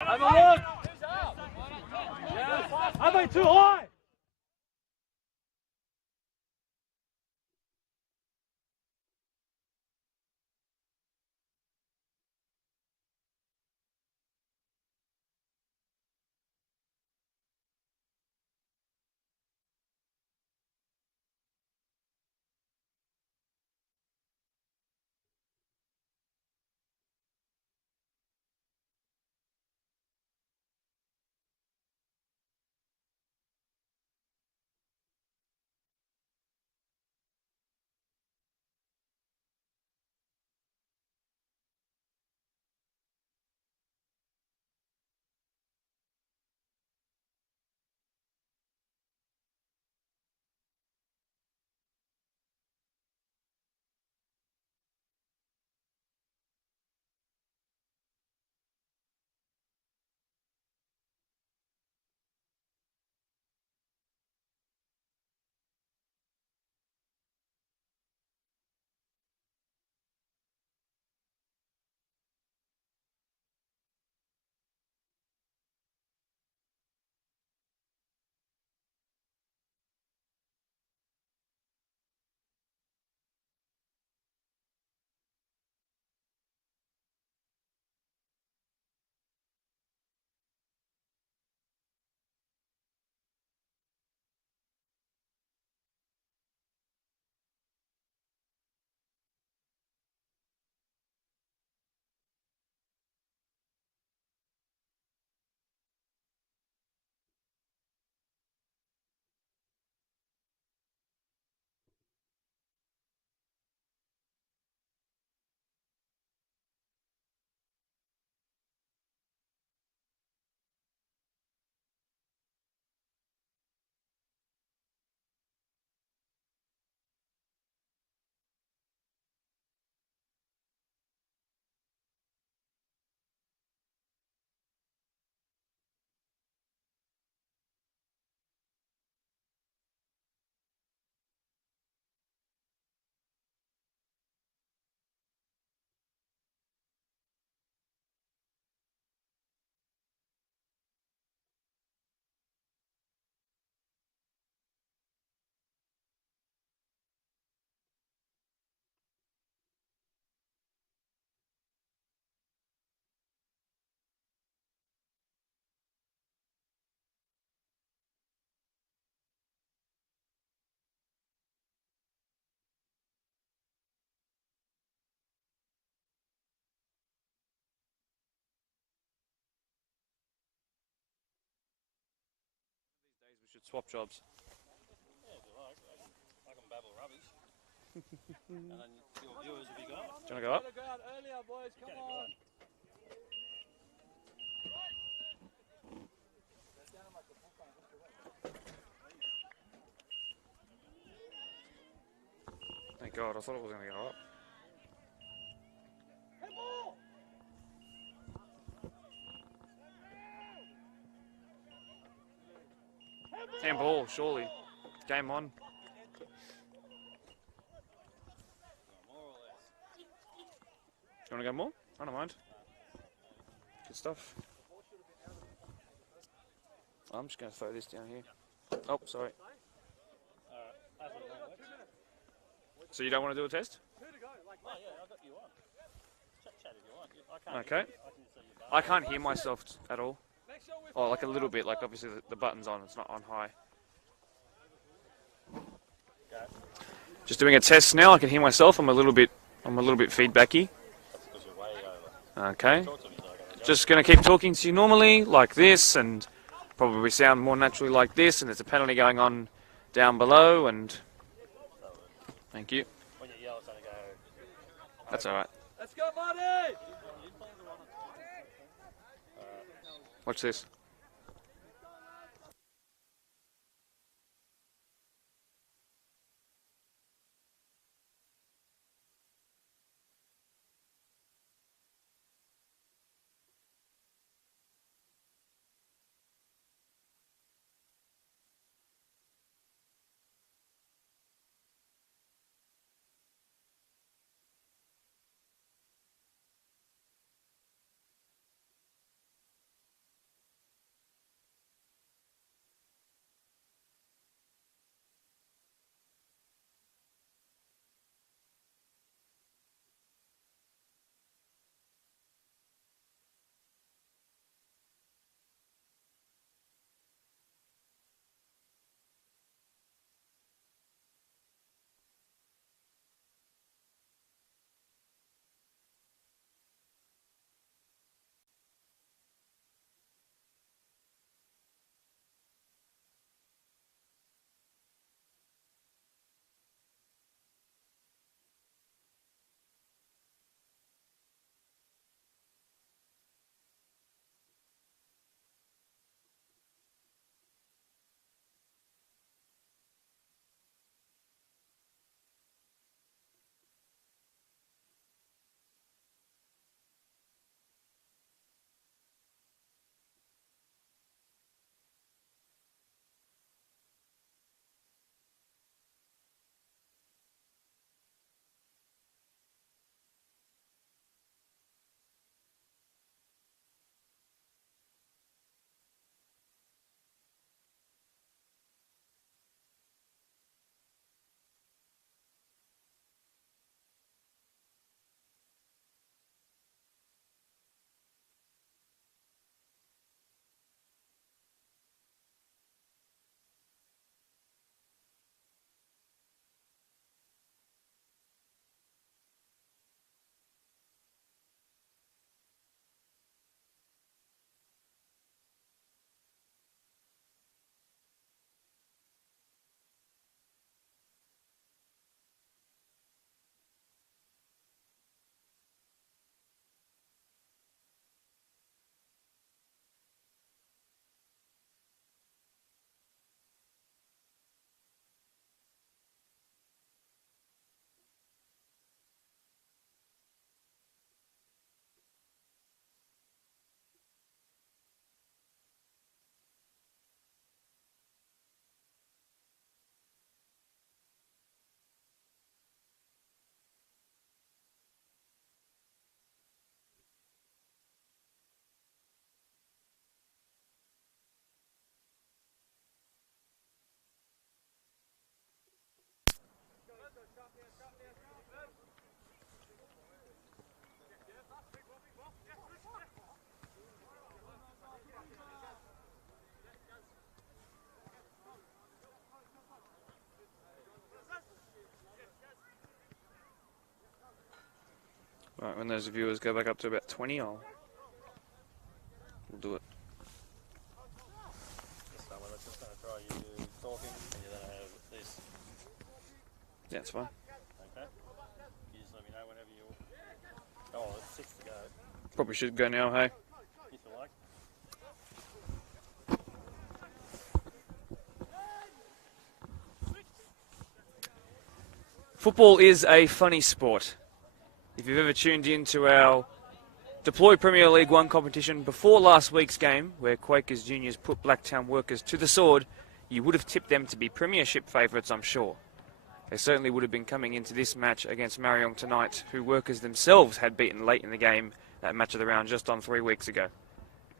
Have a look. Are they too high? We should swap jobs. Yeah, if you like. I can babble rubbish. And then your viewers will be gone. Do you want to go up? Go out earlier, boys. Come on. Thank God, I thought it was going to go up. Handball, surely. Game on. More or less. You want to go more? I don't mind. Good stuff. I'm just going to throw this down here. Oh, sorry. So you don't want to do a test? Oh, yeah, I got you on. Chat if you want. I can't Okay. I can't hear myself at all. Oh, like a little bit. Like obviously the button's on. It's not on high. Just doing a test now. I can hear myself. I'm a little bit feedbacky. That's because you're way over. Okay. Talk to me, so Just going to keep talking to you normally, like this, and probably sound more naturally like this, and there's a penalty going on down below, and... Thank you. when you yell, it's going to go... That's alright. Let's go, Marty! Watch this. Right, when those viewers go back up to about 20, we'll do it. This time we're just going to try you talking, and you're going to have this. Yeah, it's fine. Okay? You just let me know whenever you. Oh, it's 6 to go. Probably should go now, hey? If you like. Football is a funny sport. If you've ever tuned in to our Deploy Premier League 1 competition before last week's game, where Quakers Juniors put Blacktown Workers to the sword, you would have tipped them to be premiership favourites, I'm sure. They certainly would have been coming into this match against Marayong tonight, who Workers themselves had beaten late in the game, that match of the round just on 3 weeks ago.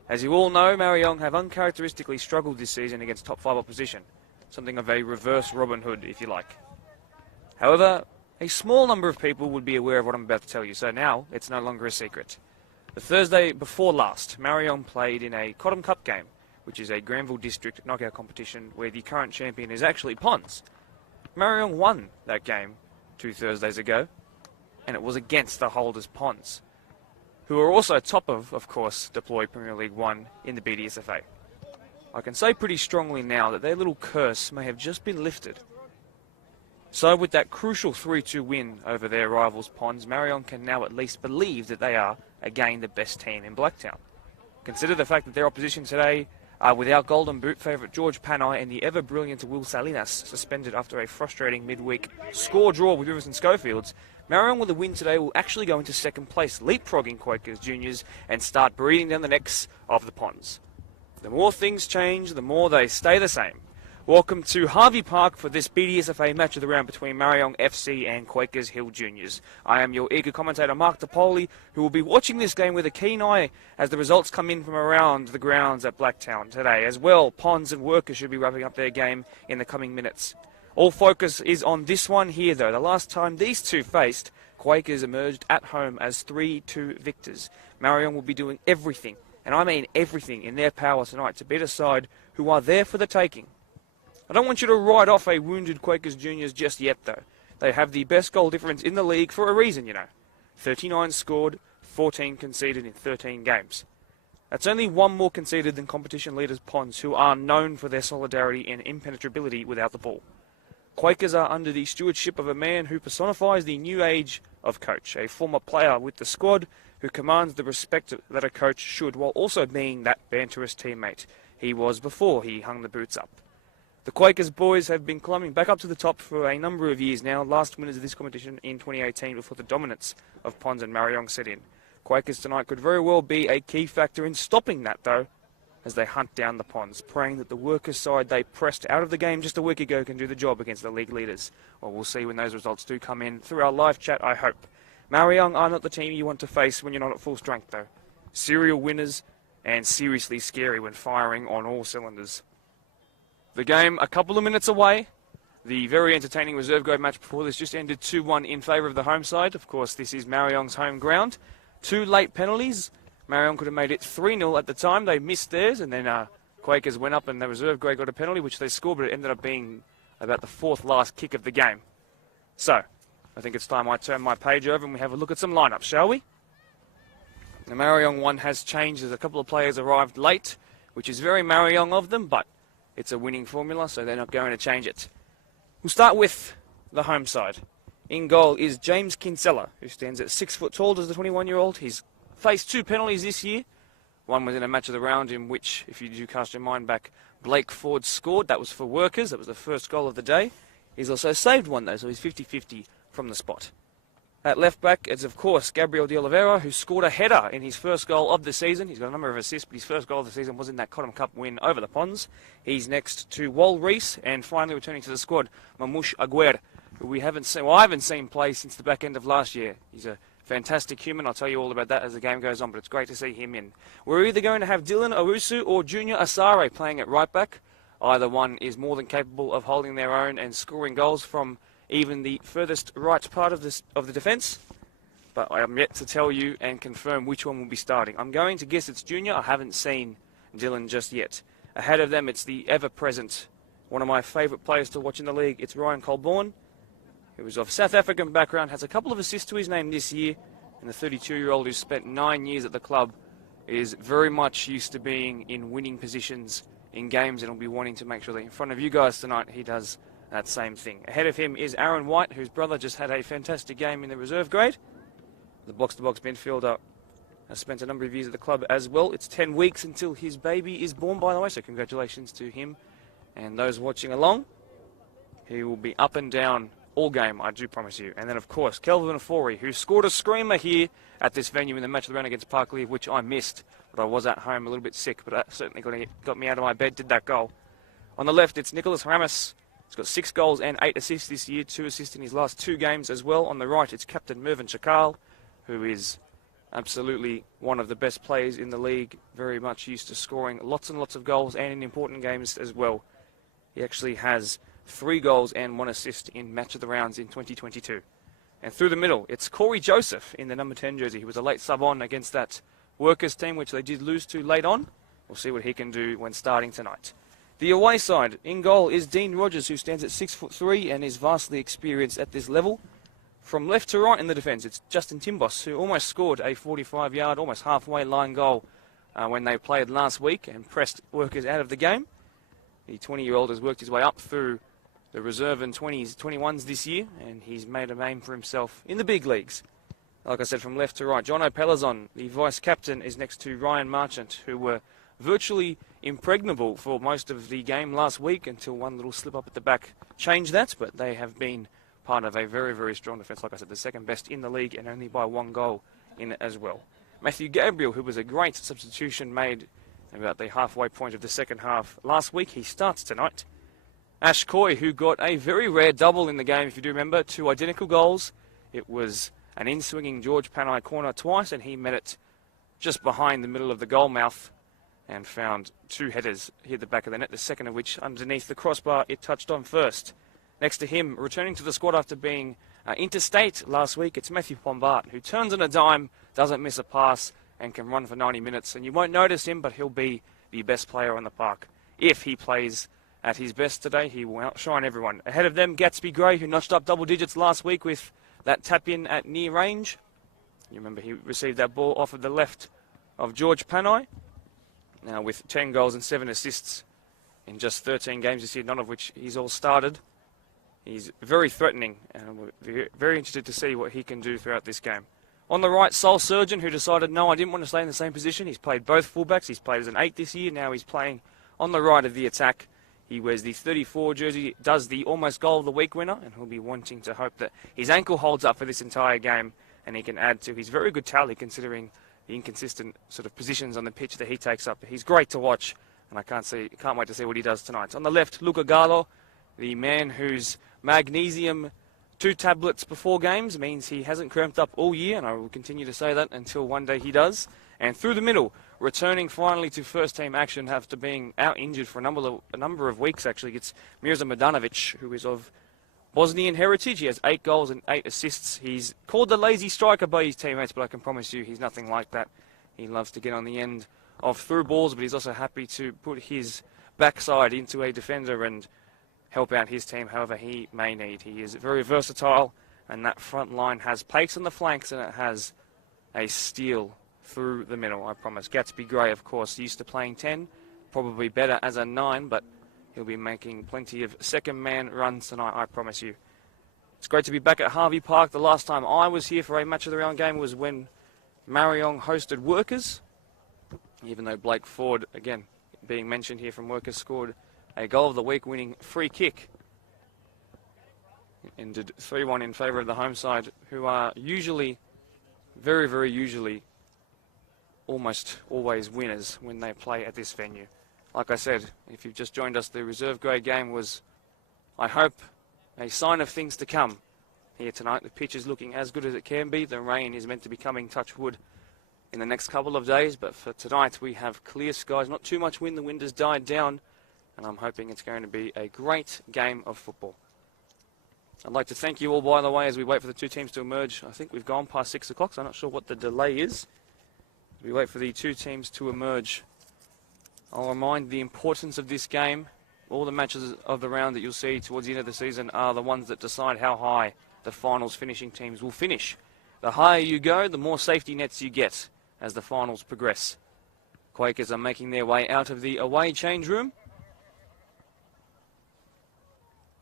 As you all know, Marayong have uncharacteristically struggled this season against top 5 opposition, something of a reverse Robin Hood, if you like. However, a small number of people would be aware of what I'm about to tell you, so now it's no longer a secret. The Thursday before last, Marion played in a Cottam Cup game, which is a Granville District knockout competition where the current champion is actually Pons. Marion won that game 2 Thursdays ago, and it was against the holders Pons, who are also top of course, Deploy Premier League 1 in the BDSFA. I can say pretty strongly now that their little curse may have just been lifted. So with that crucial 3-2 win over their rivals Pons, Marion can now at least believe that they are, again, the best team in Blacktown. Consider the fact that their opposition today are without Golden Boot favourite George Panay and the ever-brilliant Will Salinas, suspended after a frustrating midweek score draw with Rivers and Schofields. Marion with a win today will actually go into second place, leapfrogging Quakers Juniors and start breathing down the necks of the Pons. The more things change, the more they stay the same. Welcome to Harvey Park for this BDSFA match of the round between Marayong FC and Quakers Hill Juniors. I am your eager commentator Mark DePoli, who will be watching this game with a keen eye as the results come in from around the grounds at Blacktown today. As well, Pons and Workers should be wrapping up their game in the coming minutes. All focus is on this one here though. The last time these two faced, Quakers emerged at home as 3-2 victors. Marayong will be doing everything, and I mean everything, in their power tonight to beat a side who are there for the taking. I don't want you to write off a wounded Quakers Juniors just yet, though. They have the best goal difference in the league for a reason, you know. 39 scored, 14 conceded in 13 games. That's only one more conceded than competition leaders Pons, who are known for their solidarity and impenetrability without the ball. Quakers are under the stewardship of a man who personifies the new age of coach, a former player with the squad who commands the respect that a coach should, while also being that banterous teammate he was before he hung the boots up. The Quakers boys have been climbing back up to the top for a number of years now, last winners of this competition in 2018 before the dominance of Pons and Marayong set in. Quakers tonight could very well be a key factor in stopping that though, as they hunt down the Pons, praying that the Workers side they pressed out of the game just a week ago can do the job against the league leaders. Well, we'll see when those results do come in through our live chat, I hope. Marayong are not the team you want to face when you're not at full strength though. Serial winners and seriously scary when firing on all cylinders. The game a couple of minutes away. The very entertaining reserve grade match before this just ended 2-1 in favour of the home side. Of course, this is Marayong's home ground. 2 late penalties. Marayong could have made it 3-0 at the time. They missed theirs, and then Quakers went up and the reserve grade got a penalty, which they scored, but it ended up being about the 4th last kick of the game. So, I think it's time I turn my page over and we have a look at some lineups, shall we? The Marayong one has changed as a couple of players arrived late, which is very Marayong of them, but it's a winning formula, so they're not going to change it. We'll start with the home side. In goal is James Kinsella, who stands at 6 foot tall as the 21-year-old. He's faced 2 penalties this year. One was in a match of the round in which, if you do cast your mind back, Blake Ford scored. That was for Workers. That was the first goal of the day. He's also saved one, though, so he's 50-50 from the spot. At left back, it's of course Gabriel de Oliveira, who scored a header in his first goal of the season. He's got a number of assists, but his first goal of the season was in that Cottam Cup win over the Pons. He's next to Wal Reese, and finally returning to the squad, Mamush Aguer, who I haven't seen play since the back end of last year. He's a fantastic human. I'll tell you all about that as the game goes on, but it's great to see him in. We're either going to have Dylan Owusu or Junior Asare playing at right back. Either one is more than capable of holding their own and scoring goals from even the furthest right part of the defence, but I am yet to tell you and confirm which one will be starting. I'm going to guess it's Junior. I haven't seen Dylan just yet. Ahead of them, it's the ever-present, one of my favourite players to watch in the league. It's Ryan Colborne, who is of South African background, has a couple of assists to his name this year, And the 32-year-old who spent 9 years at the club is very much used to being in winning positions in games, and will be wanting to make sure that in front of you guys tonight he does that same thing. Ahead of him is Aaron White, whose brother just had a fantastic game in the reserve grade. The box-to-box midfielder has spent a number of years at the club as well. It's 10 weeks until his baby is born, by the way, so congratulations to him and those watching along. He will be up and down all game, I do promise you. And then, of course, Kelvin Afori, who scored a screamer here at this venue in the match of the round against Parklea, which I missed, but I was at home a little bit sick, but that certainly got me out of my bed, did that goal. On the left, it's Nicholas Ramos. He's got 6 goals and 8 assists this year, 2 assists in his last 2 games as well. On the right, it's Captain Mervyn Chakal, who is absolutely one of the best players in the league, very much used to scoring lots and lots of goals and in important games as well. He actually has 3 goals and 1 assist in match of the rounds in 2022. And through the middle, it's Corey Joseph in the number 10 jersey. He was a late sub-on against that Workers team, which they did lose to late on. We'll see what he can do when starting tonight. The away side, in goal, is Dean Rogers, who stands at 6'3" and is vastly experienced at this level. From left to right in the defence, it's Justin Timbos, who almost scored a 45-yard, almost halfway line goal when they played last week and pressed Workers out of the game. The 20-year-old has worked his way up through the reserve and 20s, 21s this year, and he's made a name for himself in the big leagues. Like I said, from left to right, John O'Pelazon, the vice-captain, is next to Ryan Marchant, who were virtually impregnable for most of the game last week until one little slip-up at the back changed that, but they have been part of a very, very strong defence. Like I said, the second best in the league and only by 1 goal in it as well. Matthew Gabriel, who was a great substitution made about the halfway point of the second half last week, he starts tonight. Ash Coy, who got a very rare double in the game, if you do remember, 2 identical goals. It was an in-swinging George Panay corner twice, and he met it just behind the middle of the goal mouth and found 2 headers hit the back of the net, the second of which underneath the crossbar it touched on first. Next to him, returning to the squad after being interstate last week, it's Matthew Pombart, who turns on a dime, doesn't miss a pass, and can run for 90 minutes. And you won't notice him, but he'll be the best player on the park. If he plays at his best today, he will outshine everyone. Ahead of them, Gatsby Gray, who notched up double digits last week with that tap-in at near range. You remember he received that ball off of the left of George Panay. Now with 10 goals and 7 assists in just 13 games this year, none of which he's all started. He's very threatening, and we're very interested to see what he can do throughout this game. On the right, Sol Surgeon, who decided, no, I didn't want to stay in the same position. He's played both fullbacks. He's played as an 8 this year. Now he's playing on the right of the attack. He wears the 34 jersey, does the almost goal of the week winner, and he'll be wanting to hope that his ankle holds up for this entire game and he can add to his very good tally considering the inconsistent sort of positions on the pitch that he takes up. He's great to watch, and I can't wait to see what he does tonight. On the left, Luca Gallo, the man whose magnesium 2 tablets before games means he hasn't cramped up all year, and I will continue to say that until one day he does. And through the middle, returning finally to first-team action after being out-injured for a number of weeks, actually, it's Mirza Madanovic, who is of Bosnian heritage. He has 8 goals and 8 assists. He's called the lazy striker by his teammates, but I can promise you he's nothing like that. He loves to get on the end of through balls, but he's also happy to put his backside into a defender and help out his team however he may need. He is very versatile, and that front line has pace on the flanks, and it has a steal through the middle, I promise. Gatsby Gray, of course, used to playing 10, probably better as a 9, but he'll be making plenty of second-man runs tonight, I promise you. It's great to be back at Harvey Park. The last time I was here for a match of the round game was when Marayong hosted Workers, even though Blake Ford, again, being mentioned here from Workers, scored a goal of the week winning free kick. Ended 3-1 in favour of the home side, who are usually, very, very usually, almost always winners when they play at this venue. Like I said, if you've just joined us, the reserve grade game was, I hope, a sign of things to come here tonight. The pitch is looking as good as it can be. The rain is meant to be coming, touch wood, in the next couple of days, but for tonight we have clear skies, not too much wind. The wind has died down, and I'm hoping it's going to be a great game of football. I'd like to thank you all, by the way, as we wait for the 2 teams to emerge. I think we've gone past 6 o'clock, so I'm not sure what the delay is. We wait for the 2 teams to emerge. I'll remind the importance of this game. All the matches of the round that you'll see towards the end of the season are the ones that decide how high the finals finishing teams will finish the higher you go, the more safety nets you get as the finals progress. Quakers are making their way out of the away change room,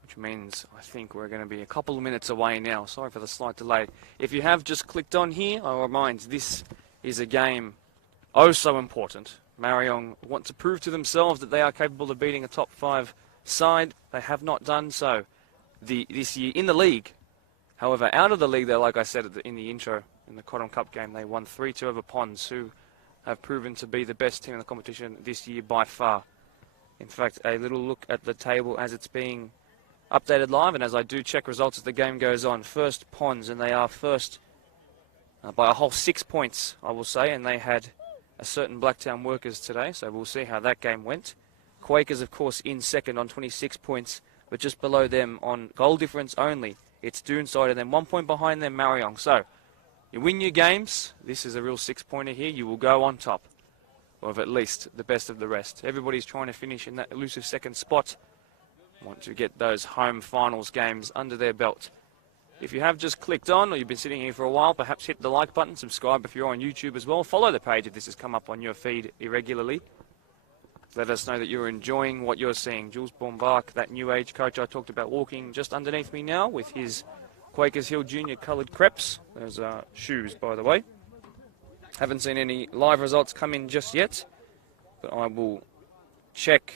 which means I think we're going to be a couple of minutes away now. Sorry for the slight delay. If you have just clicked on here, I'll remind this is a game oh so important. Marayong want to prove to themselves that they are capable of beating a top 5 side. They have not done so this year in the league. However, out of the league, though, like I said in the intro, in the Cotton Cup game, they won 3-2 over Ponds, who have proven to be the best team in the competition this year by far. In fact, a little look at the table as it's being updated live, and as I do check results as the game goes on. First, Ponds, and they are first by a whole 6 points, I will say, and they had a certain Blacktown Workers today, so we'll see how that game went. Quakers, of course, in second on 26 points, but just below them on goal difference only, it's Doonside, and then 1 point behind them, Marayong. So, you win your games, this is a real 6-pointer here, you will go on top of at least the best of the rest. Everybody's trying to finish in that elusive second spot, want to get those home finals games under their belt. If you have just clicked on, or you've been sitting here for a while, perhaps hit the like button, subscribe if you're on YouTube as well, follow the page if this has come up on your feed irregularly. Let us know that you're enjoying what you're seeing. Jules Bombach, that new age coach I talked about, walking just underneath me now with his Quakers Hill Junior coloured crepes. Those are shoes, by the way. Haven't seen any live results come in just yet, but I will check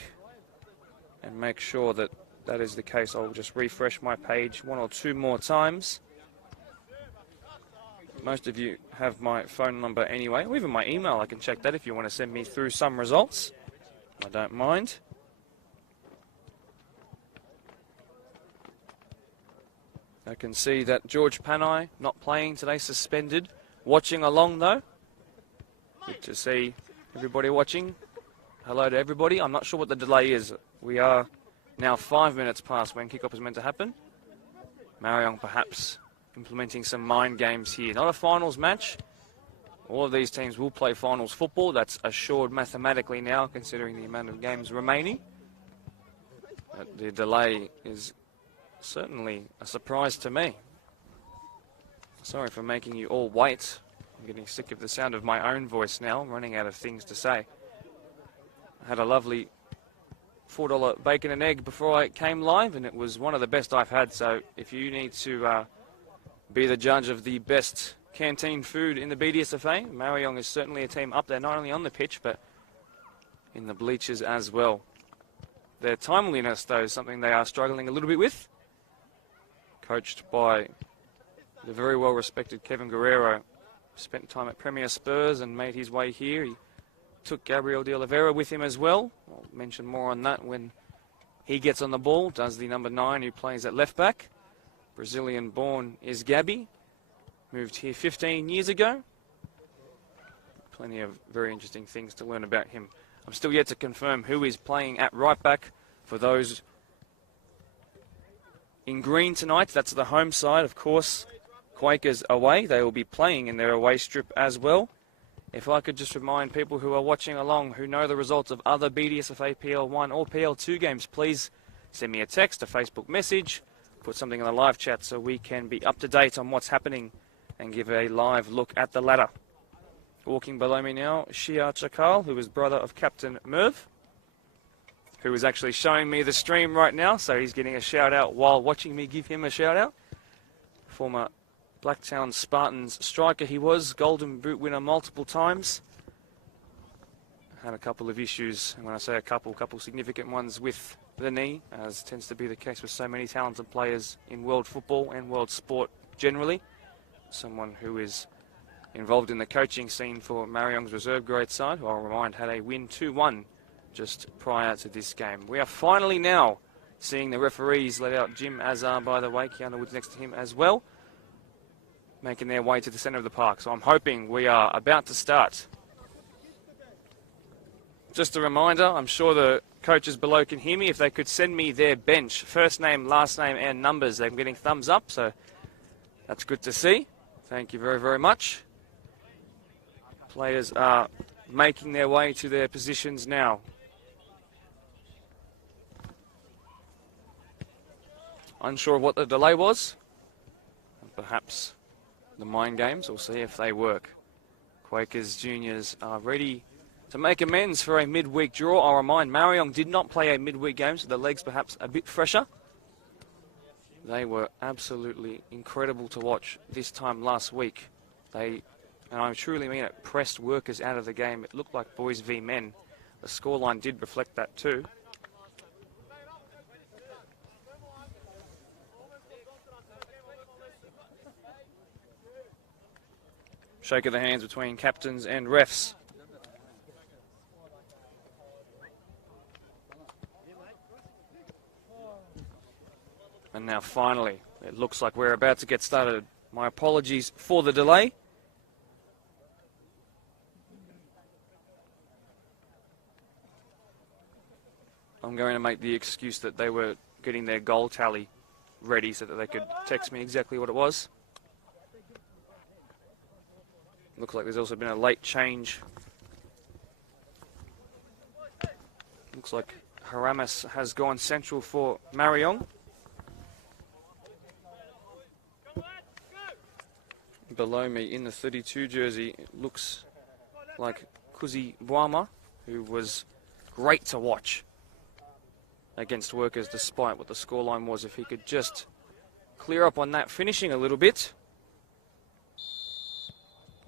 and make sure that that is the case. I'll just refresh my page 1 or 2 more times. Most of you have my phone number anyway, or even my email. I can check that if you want to send me through some results. I don't mind. I can see that George Panay not playing today, suspended. Watching along though. Good to see everybody watching. Hello to everybody. I'm not sure what the delay is. We are now 5 minutes past when kickoff is meant to happen. Marayong perhaps implementing some mind games here. Not a finals match. All of these teams will play finals football. That's assured mathematically now, considering the amount of games remaining. But the delay is certainly a surprise to me. Sorry for making you all wait. I'm getting sick of the sound of my own voice now. I'm running out of things to say. I had a lovely $4 bacon and egg before I came live, and it was one of the best I've had. So if you need to be the judge of the best canteen food in the BDSFA, Marayong is certainly a team up there, not only on the pitch, but in the bleachers as well. Their timeliness, though, is something they are struggling a little bit with. Coached by the very well-respected Kevin Guerrero. Spent time at Premier Spurs and made his way here. He took Gabriel de Oliveira with him as well. I'll mention more on that when he gets on the ball. Does the number 9 who plays at left back. Brazilian-born is Gabby. Moved here 15 years ago. Plenty of very interesting things to learn about him. I'm still yet to confirm who is playing at right back for those in green tonight. That's the home side, of course. Quakers away. They will be playing in their away strip as well. If I could just remind people who are watching along, who know the results of other BDSFA PL1 or PL2 games, please send me a text, a Facebook message, put something in the live chat so we can be up to date on what's happening and give a live look at the ladder. Walking below me now, Shia Chakal, who is brother of Captain Merv, who is actually showing me the stream right now, so he's getting a shout out while watching me give him a shout out. Former Blacktown Spartans striker he was, Golden Boot winner multiple times. Had a couple of issues, and when I say a couple significant ones with the knee, as tends to be the case with so many talented players in world football and world sport generally. Someone who is involved in the coaching scene for Marayong's reserve grade side, who I'll remind had a win 2-1 just prior to this game. We are finally now seeing the referees let out Jim Azar, by the way, Keanu Woods next to him as well, making their way to the centre of the park. So I'm hoping we are about to start. Just a reminder, I'm sure the coaches below can hear me. If they could send me their bench, first name, last name and numbers, they're getting thumbs up, so that's good to see. Thank you very, very much. Players are making their way to their positions now. Unsure of what the delay was. Perhaps the mind games. We'll see if they work. Quakers juniors are ready to make amends for a midweek draw. I'll remind Marayong did not play a midweek game, so the legs perhaps a bit fresher. They were absolutely incredible to watch this time last week. They, and I truly mean it, pressed Workers out of the game. It looked like boys v men. The scoreline did reflect that too. Shake of the hands between captains and refs. And now finally, it looks like we're about to get started. My apologies for the delay. I'm going to make the excuse that they were getting their goal tally ready so that they could text me exactly what it was. Looks like there's also been a late change. Looks like Haramis has gone central for Marayong. Below me in the 32 jersey, it looks like Kuzi Buama, who was great to watch against Workers despite what the scoreline was. If he could just clear up on that finishing a little bit,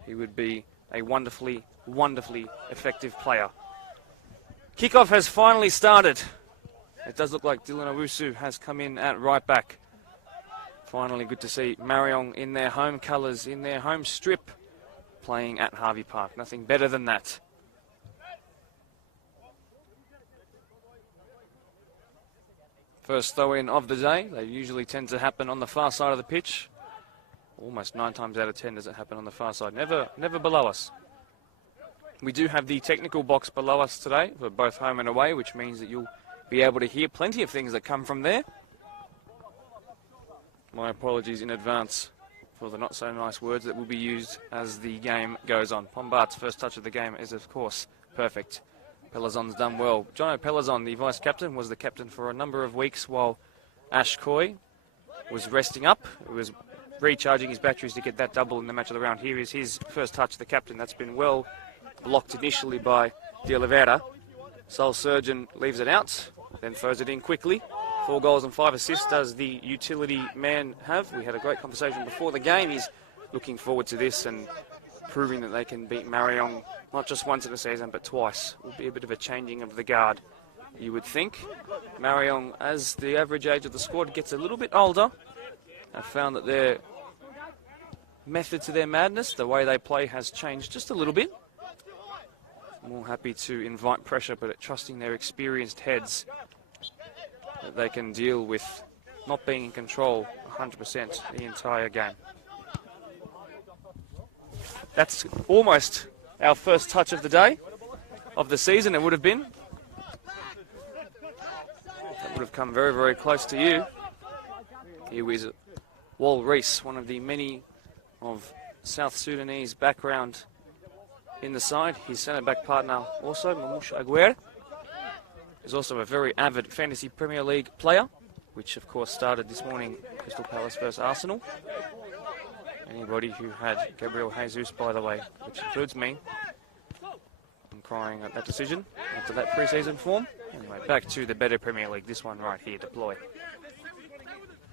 he would be a wonderfully, wonderfully effective player. Kickoff has finally started. It does look like Dylan Owusu has come in at right back. Finally good to see Marayong in their home colours, in their home strip, playing at Harvey Park. Nothing better than that. First throw-in of the day. They usually tend to happen on the far side of the pitch. Almost 9 times out of 10 does it happen on the far side. Never below us. We do have the technical box below us today for both home and away, which means that you'll be able to hear plenty of things that come from there. My apologies in advance for the not so nice words that will be used as the game goes on. Pombart's first touch of the game is, of course, perfect. Pelazon's done well. Jono Pelazon, the vice-captain, was the captain for a number of weeks while Ash Coy was resting up. He was recharging his batteries to get that double in the match of the round. Here is his first touch, the captain. That's been well blocked initially by De Oliveira. Sol Surgeon leaves it out, then throws it in quickly. 4 goals and 5 assists does the utility man have. We had a great conversation before the game. He's looking forward to this and proving that they can beat Marayong not just once in a season, but twice. Will be a bit of a changing of the guard, you would think. Marayong, as the average age of the squad gets a little bit older, have found that their method to their madness, the way they play, has changed just a little bit. More happy to invite pressure, but trusting their experienced heads that they can deal with not being in control 100% the entire game. That's almost our first touch of the day, of the season it would have been. That would have come very, very close to you. Here is Wal Rees, one of the many of South Sudanese background in the side. His centre-back partner also, Mamouche Aguirre, is also a very avid Fantasy Premier League player, which of course started this morning, Crystal Palace versus Arsenal. Anybody who had Gabriel Jesus, by the way, which includes me, I'm crying at that decision after that pre-season form. Anyway, back to the better Premier League, this one right here, deploy.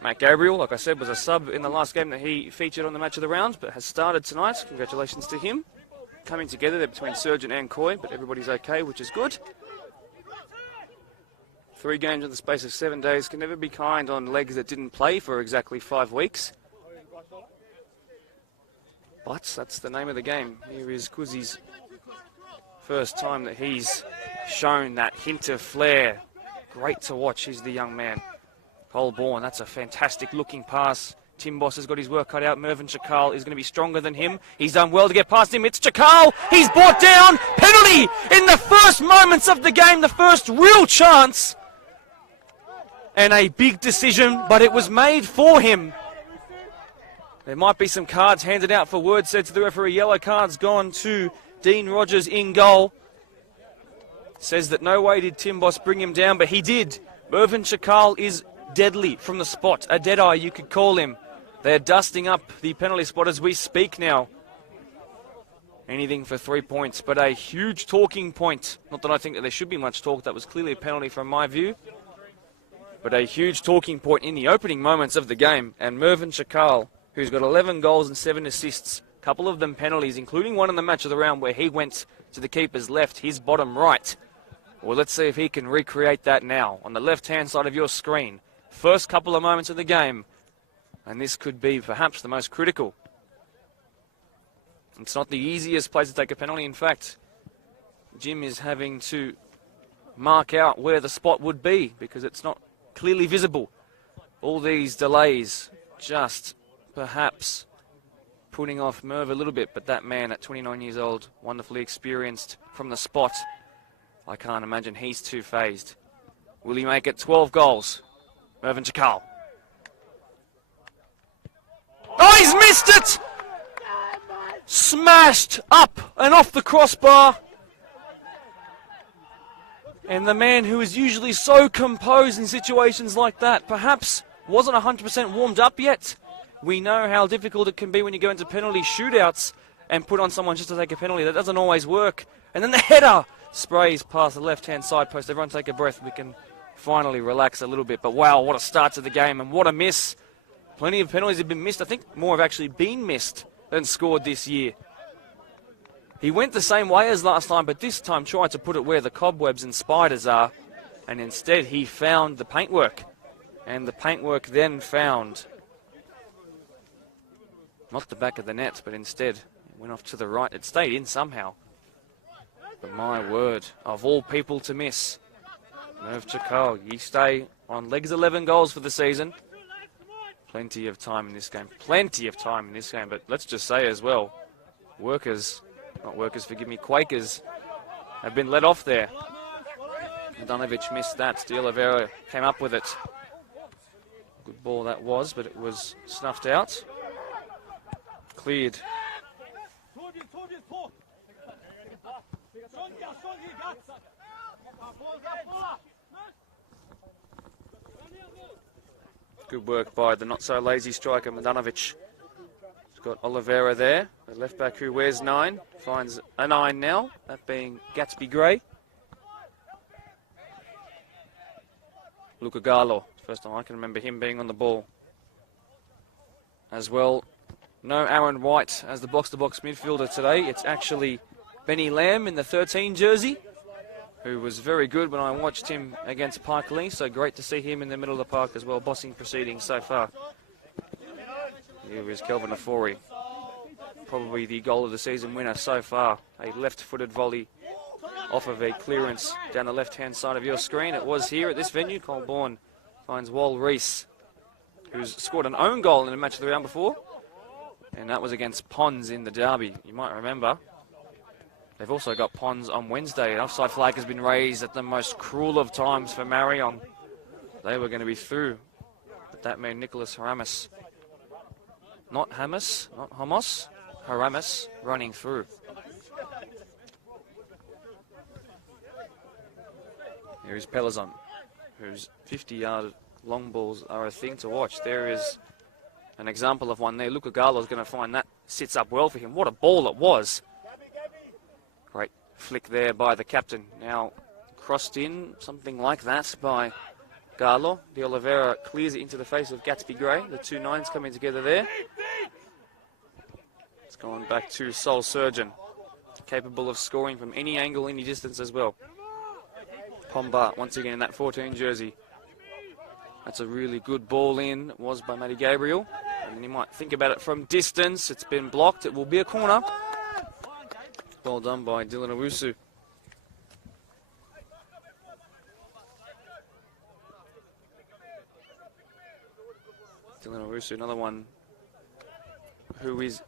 Matt Gabriel, like I said, was a sub in the last game that he featured on the match of the round, but has started tonight. Congratulations to him. Coming together there between Surgeon and Coy, but everybody's okay, which is good. 3 games in the space of 7 days can never be kind on legs that didn't play for exactly 5 weeks. But that's the name of the game. Here is Kuzi's first time that he's shown that hint of flair. Great to watch, he's the young man. Colborne, that's a fantastic looking pass. Tim Boss has got his work cut out. Mervyn Chakal is going to be stronger than him. He's done well to get past him. It's Chakal. He's brought down. Penalty in the first moments of the game. The first real chance. And a big decision, but it was made for him. There might be some cards handed out for word said to the referee. Yellow cards gone to Dean Rogers in goal. Says that no way did Tim Boss bring him down, but he did. Mervyn Chakal is deadly from the spot. A dead eye, you could call him. They're dusting up the penalty spot as we speak now. Anything for 3 points, but a huge talking point. Not that I think that there should be much talk. That was clearly a penalty from my view. But a huge talking point in the opening moments of the game. And Mervyn Chakal, who's got 11 goals and 7 assists, a couple of them penalties, including one in the match of the round where he went to the keeper's left, his bottom right. Well, let's see if he can recreate that now on the left-hand side of your screen. First couple of moments of the game. And this could be perhaps the most critical. It's not the easiest place to take a penalty. In fact, Jim is having to mark out where the spot would be because it's not clearly visible. All these delays just perhaps putting off Merv a little bit, but that man at 29 years old, wonderfully experienced from the spot, I can't imagine he's too phased. Will he make it 12 goals? Mervyn Chakal. Oh, he's missed it! Smashed up and off the crossbar. And the man who is usually so composed in situations like that perhaps wasn't 100% warmed up yet. We know how difficult it can be when you go into penalty shootouts and put on someone just to take a penalty. That doesn't always work. And then the header sprays past the left-hand side post. Everyone take a breath. We can finally relax a little bit. But wow, what a start to the game and what a miss. Plenty of penalties have been missed. I think more have actually been missed than scored this year. He went the same way as last time, but this time tried to put it where the cobwebs and spiders are, and instead he found the paintwork. And the paintwork then found not the back of the net, but instead it went off to the right. It stayed in somehow. But my word, of all people to miss, Merv Chakal, you stay on legs 11 goals for the season. Plenty of time in this game. Plenty of time in this game. But let's just say as well, Quakers have been let off there. Danovich missed that. De Oliveira came up with it. Good ball that was, but it was snuffed out. Cleared. Good work by the not-so-lazy striker, Mandanovic. He's got Oliveira there, the left-back who wears 9. Finds a 9 now, that being Gatsby Gray. Luca Gallo, first time I can remember him being on the ball. As well, no Aaron White as the box-to-box midfielder today. It's actually Benny Lamb in the 13 jersey, who was very good when I watched him against Parkley, so great to see him in the middle of the park as well, bossing proceedings so far. Here is Kelvin Afori, probably the goal of the season winner so far. A left-footed volley off of a clearance down the left-hand side of your screen. It was here at this venue. Colborne finds Wal Reese, who's scored an own goal in a match of the round before, and that was against Pons in the derby, you might remember. They've also got Pons on Wednesday. An offside flag has been raised at the most cruel of times for Marion. They were going to be through, but that man Nicholas Haramis, not Homos, Haramis running through. Here is Pelazon, whose 50-yard long balls are a thing to watch. There is an example of one there. Luca Gallo is going to find that sits up well for him. What a ball it was. Great flick there by the captain. Now crossed in, something like that by Gallo. De Oliveira clears it into the face of Gatsby Gray. The two nines coming together there. It's gone back to Sol Surgeon, capable of scoring from any angle, any distance as well. Pomba once again in that 14 jersey. That's a really good ball in, was by Matty Gabriel. And you might think about it from distance. It's been blocked. It will be a corner. Well done by Dylan Owusu. Dylan Owusu, another one who is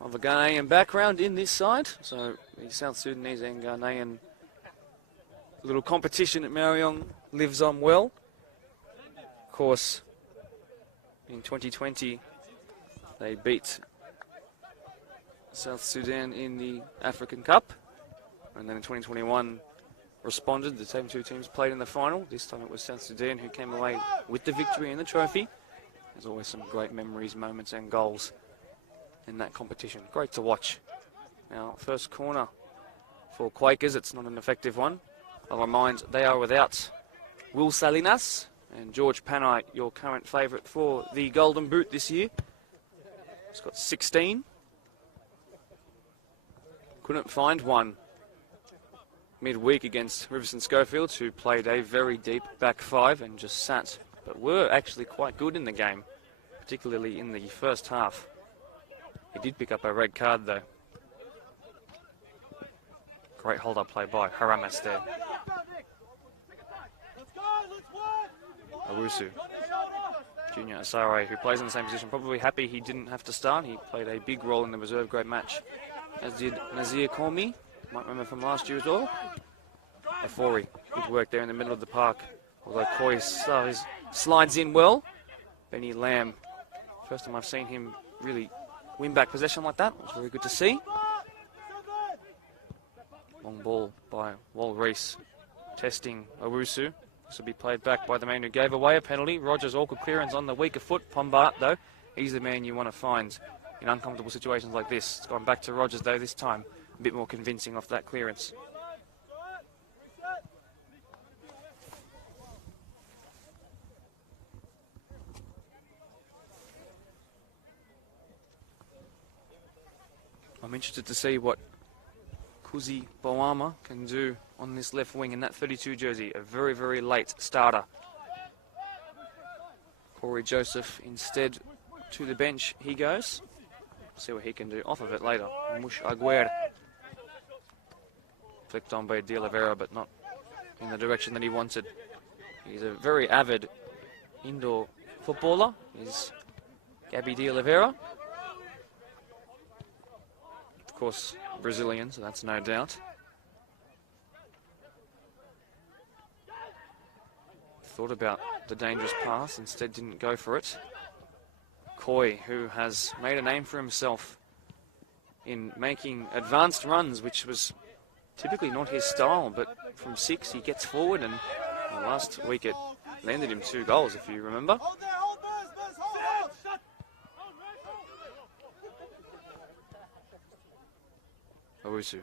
of a Ghanaian background in this side. So the South Sudanese and Ghanaian little competition at Marayong lives on well. Of course, in 2020, they beat South Sudan in the African Cup, and then in 2021 responded. The same two teams played in the final. This time it was South Sudan who came away with the victory and the trophy, There's always some great memories, moments and goals in that competition. Great to watch. Now, first corner for Quakers. It's not an effective one. I'll remind they are without Will Salinas and George Panay, your current favourite for the Golden Boot this year. He's got 16. Couldn't find one midweek against Riverson Schofield, who played a very deep back five and just sat, but were actually quite good in the game, particularly in the first half. He did pick up a red card though. Great hold-up play by Haramas there. Owusu, Junior Asare, who plays in the same position, probably happy he didn't have to start. He played a big role in the reserve grade match, as did Nazir Komi, might remember from last year as well. Afori, good work there in the middle of the park, although Coy slides in well. Benny Lamb, first time I've seen him really win back possession like that. It was very good to see. Long ball by Wal Reese, testing Owusu. This will be played back by the man who gave away a penalty. Rogers, awkward clearance on the weaker foot. Pombart, though, he's the man you want to find in uncomfortable situations like this. It's gone back to Rogers, though, this time. A bit more convincing off that clearance. I'm interested to see what Kuzi Boama can do on this left wing in that 32 jersey. A very, very late starter. Corey Joseph instead to the bench he goes. See what he can do off of it later. Mush Aguirre. Flicked on by De Oliveira, but not in the direction that he wanted. He's a very avid indoor footballer. He's Gabby De Oliveira. Of course, Brazilian, so that's no doubt. Thought about the dangerous pass, instead didn't go for it. Coy, who has made a name for himself in making advanced runs, which was typically not his style, but from 6 he gets forward, and last week it landed him 2 goals, if you remember. Owusu.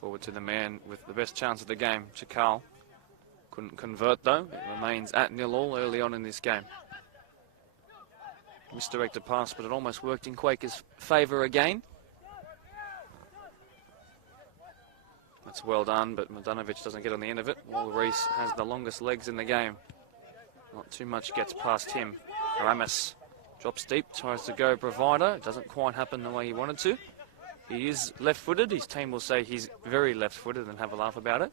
Forward to the man with the best chance of the game, Chakal. Couldn't convert though. It remains at 0-0 early on in this game. Misdirected pass, but it almost worked in Quakers' favour again. That's well done, but Mladenovic doesn't get on the end of it. Wal Reese has the longest legs in the game. Not too much gets past him. Aramis drops deep, tries to go provider. It doesn't quite happen the way he wanted to. He is left-footed. His team will say he's very left-footed and have a laugh about it.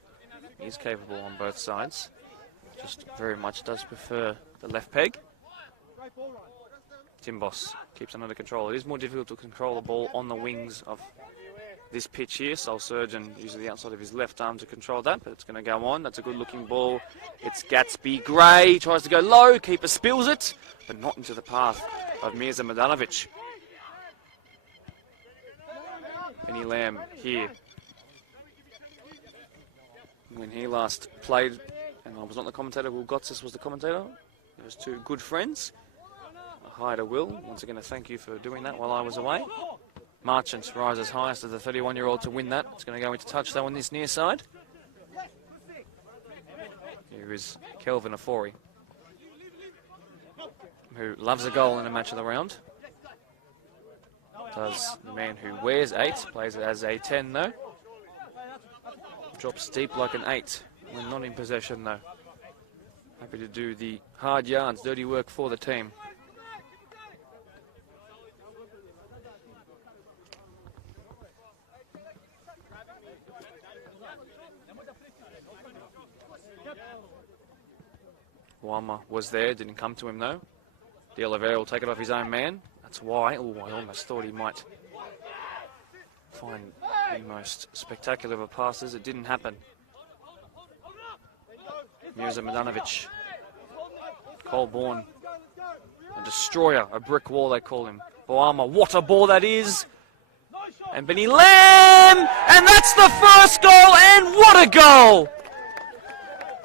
He's capable on both sides. Just very much does prefer the left peg. Timbos keeps it under control. It is more difficult to control the ball on the wings of this pitch here. Soul Surgeon uses the outside of his left arm to control that, but it's going to go on. That's a good-looking ball. It's Gatsby Gray. Tries to go low. Keeper spills it, but not into the path of Mirza Mladenovic. Benny Lamb here. When he last played, and I was not the commentator, Will Gotsis was the commentator. Those two good friends. Hi to Will. Once again, a thank you for doing that while I was away. Marchant rises highest of the 31-year-old to win that. It's going to go into touch though on this near side. Here is Kelvin Afori, who loves a goal in a match of the round. Does the man who wears 8, plays it as a 10 though. Drops deep like an 8 when not in possession though. Happy to do the hard yards, dirty work for the team. Wama was there, didn't come to him though. De Oliveira will take it off his own man. That's why. Oh, I almost thought he might find the most spectacular of passes. It didn't happen. Mirza Mladenovic. Colborne. A destroyer, a brick wall they call him. Boama, what a ball that is. And Benny Lamb! And that's the first goal, and what a goal!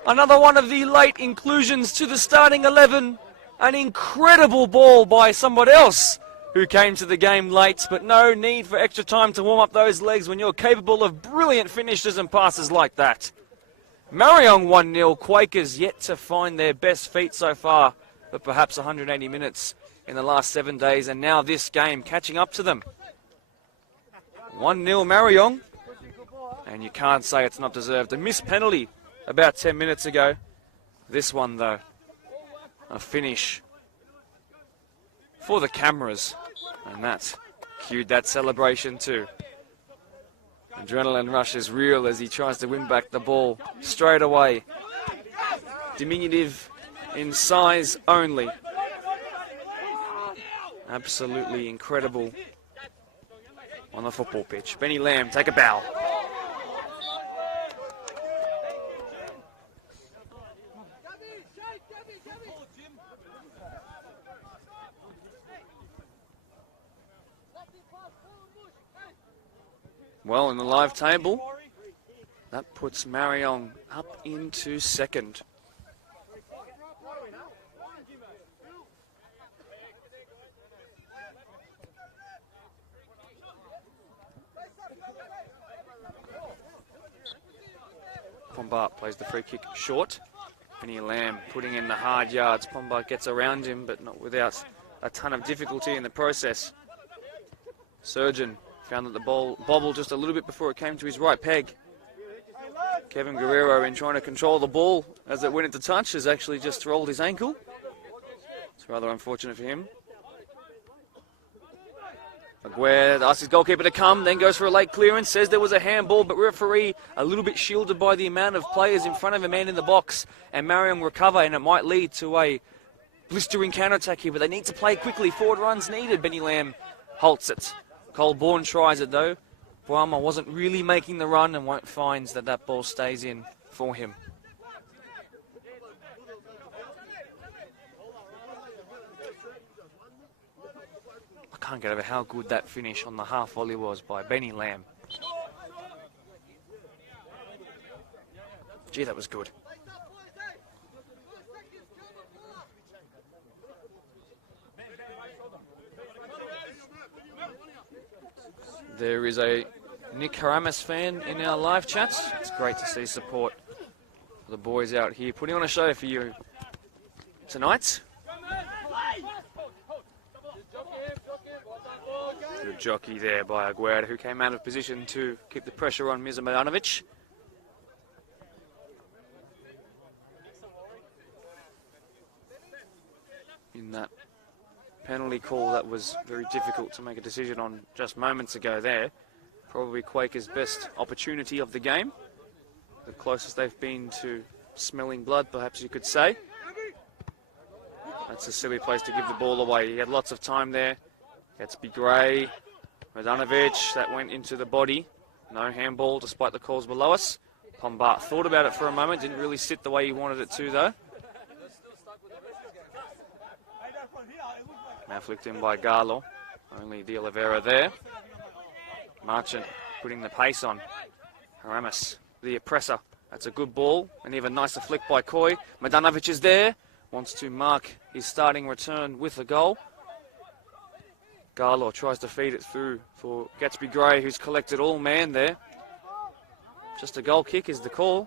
Another one of the late inclusions to the starting 11. An incredible ball by somebody else who came to the game late, but no need for extra time to warm up those legs when you're capable of brilliant finishes and passes like that. Marayong 1-0, Quakers yet to find their best feet so far, but perhaps 180 minutes in the last 7 days, and now this game catching up to them. 1-0 Marayong, and you can't say it's not deserved. A missed penalty about 10 minutes ago. This one, though, a finish for the cameras, and that cued that celebration too. Adrenaline rush is real as he tries to win back the ball straight away. Diminutive in size only. Absolutely incredible on the football pitch. Benny Lamb, take a bow. Well, in the live table, that puts Marayong up into second. Pombart plays the free kick short. Benny Lamb putting in the hard yards. Pombart gets around him, but not without a ton of difficulty in the process. Surgeon found that the ball bobbled just a little bit before it came to his right peg. Kevin Guerrero, in trying to control the ball as it went into touch, has actually just rolled his ankle. It's rather unfortunate for him. Aguirre asks his goalkeeper to come, then goes for a late clearance, says there was a handball, but referee a little bit shielded by the amount of players in front of a man in the box, and Marion recover, and it might lead to a blistering counter-attack here, but they need to play quickly. Forward runs needed. Benny Lamb halts it. Colborne tries it though. Boama wasn't really making the run and finds that that ball stays in for him. I can't get over how good that finish on the half volley was by Benny Lamb. Gee, that was good. There is a Nick Haramis fan in our live chat. It's great to see support for the boys out here putting on a show for you tonight. Good jockey there by Aguirre, who came out of position to keep the pressure on Mirza Madanovic. In that penalty call, that was very difficult to make a decision on just moments ago there. Probably Quakers' best opportunity of the game. The closest they've been to smelling blood, perhaps you could say. That's a silly place to give the ball away. He had lots of time there. Gatsby Gray, Radanovic, that went into the body. No handball despite the calls below us. Pombart thought about it for a moment, didn't really sit the way he wanted it to though. Now flicked in by Garlo. Only De Oliveira there. Marchant putting the pace on. Haramis, the oppressor. That's a good ball. And even nicer flick by Coy. Madanovic is there. Wants to mark his starting return with a goal. Garlo tries to feed it through for Gatsby Gray, who's collected all man there. Just a goal kick is the call.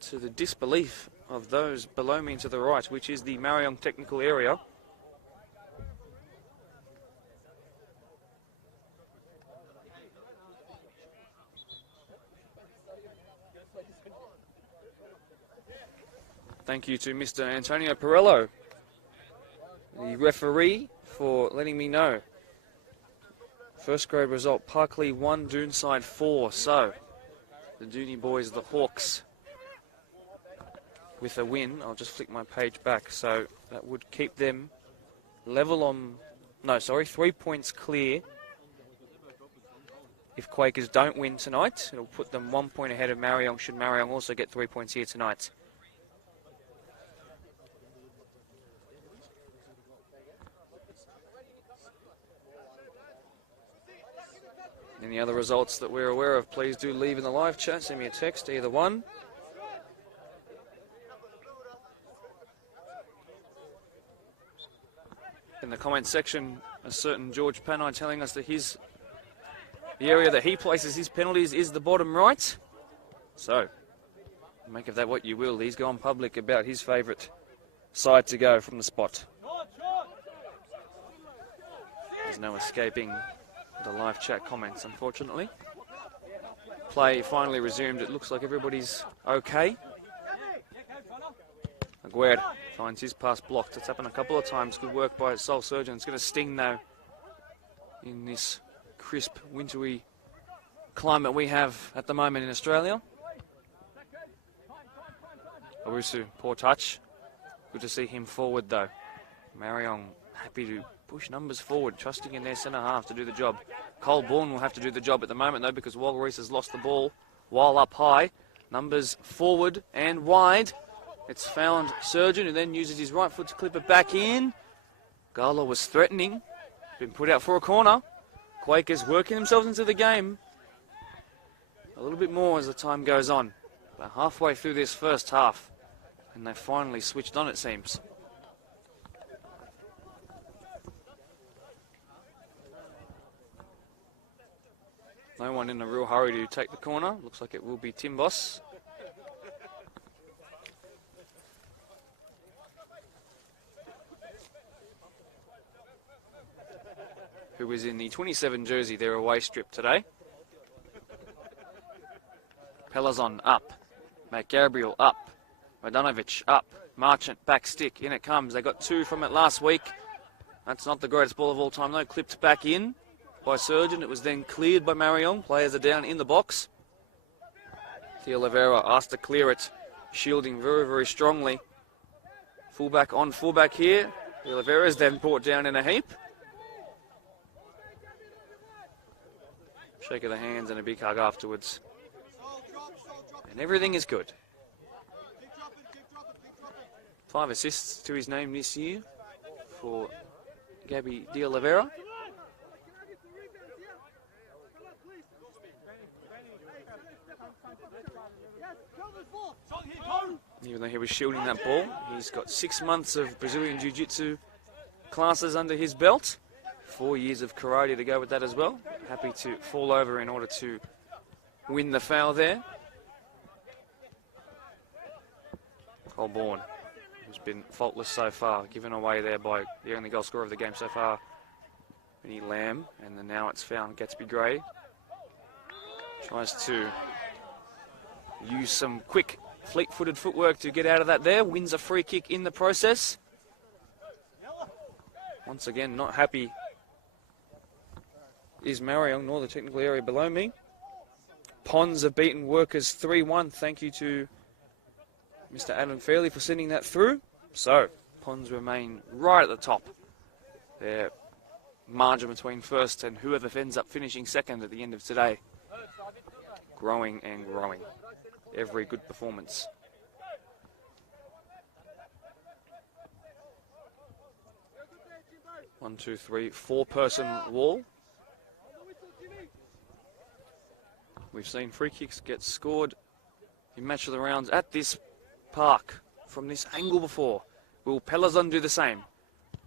To the disbelief of those below me and to the right, which is the Marayong technical area. Thank you to Mr. Antonio Perello, the referee, for letting me know. First grade result, Parkley 1, Doonside 4. So, the Dooney boys, the Hawks, with a win. I'll just flick my page back. So, that would keep them level on... No, sorry, 3 points clear. If Quakers don't win tonight, it'll put them 1 point ahead of Marayong, should Marayong also get 3 points here tonight. Any other results that we're aware of, please do leave in the live chat. Send me a text, either one. In the comment section, a certain George Panay telling us that the area that he places his penalties is the bottom right. So, make of that what you will. He's gone public about his favourite side to go from the spot. There's no escaping the live chat comments, unfortunately. Play finally resumed. It looks like everybody's okay. Aguirre finds his pass blocked. It's happened a couple of times. Good work by Soul Surgeon. It's going to sting, though, in this crisp, wintry climate we have at the moment in Australia. Owusu, poor touch. Good to see him forward, though. Marayong happy to push numbers forward, trusting in their centre half to do the job. Cole Bourne will have to do the job at the moment, though, because Walrus has lost the ball while up high. Numbers forward and wide. It's found Surgeon, who then uses his right foot to clip it back in. Gala was threatening. Been put out for a corner. Quakers working themselves into the game a little bit more as the time goes on. About halfway through this first half, and they finally switched on, it seems. No one in a real hurry to take the corner. Looks like it will be Timbos. Who was in the 27 jersey, their away strip today. Pelazon up. McGabriel up. Modanovic up. Marchant back stick. In it comes. They got 2 from it last week. That's not the greatest ball of all time, though. Clipped back in by Surgeon. It was then cleared by Marion. Players are down in the box. De Oliveira asked to clear it. Shielding very, very strongly. Fullback on fullback here. De Oliveira is then brought down in a heap. Shake of the hands and a big hug afterwards. And everything is good. 5 assists to his name this year for Gabby De Oliveira. Even though he was shielding that ball, he's got 6 months of Brazilian Jiu-Jitsu classes under his belt. 4 years of karate to go with that as well. Happy to fall over in order to win the foul there. Colborne, who's been faultless so far, given away there by the only goal scorer of the game so far, Vinny Lamb, and then now it's found Gatsby Gray. Tries to use some quick, fleet-footed footwork to get out of that there. Wins a free kick in the process. Once again, not happy is Marayong, nor the technical area below me. Ponds have beaten Workers 3-1. Thank you to Mr. Adam Fairley for sending that through. So, Ponds remain right at the top. Their margin between first and whoever ends up finishing second at the end of today. Growing and growing. Every good performance. One, two, three, 4-person wall. We've seen free kicks get scored in match of the rounds at this park from this angle before. Will Pelazon do the same?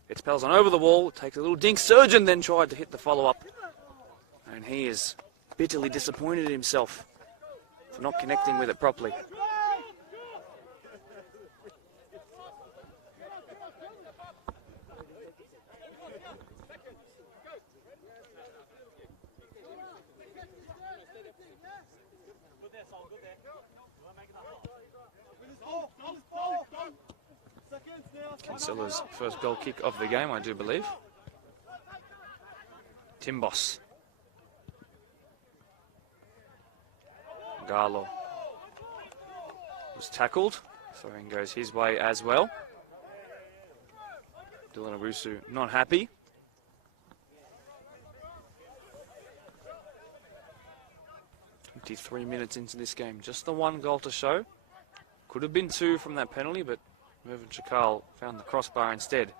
It's Pelazon over the wall, takes a little dink. Surgeon then tried to hit the follow-up. And he is bitterly disappointed in himself for not connecting with it properly. Kinsella's first goal kick of the game, I do believe. Timbos. Garlo was tackled. Throwing goes his way as well. Dylan Owusu not happy. "23 minutes into this game. Just the 1 goal to show. Could have been 2 from that penalty, but Mervyn Chakal found the crossbar instead.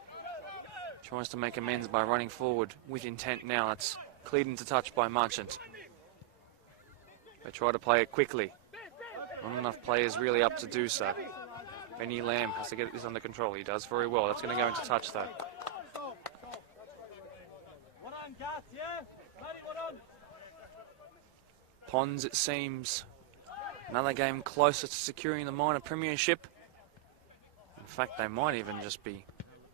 Tries to make amends by running forward with intent now. It's cleared into touch by Marchant. They try to play it quickly. Not enough players really up to do so. Benny Lamb has to get this under control. He does very well. That's going to go into touch though. Ponds, it seems, another game closer to securing the minor premiership. In fact, they might even just be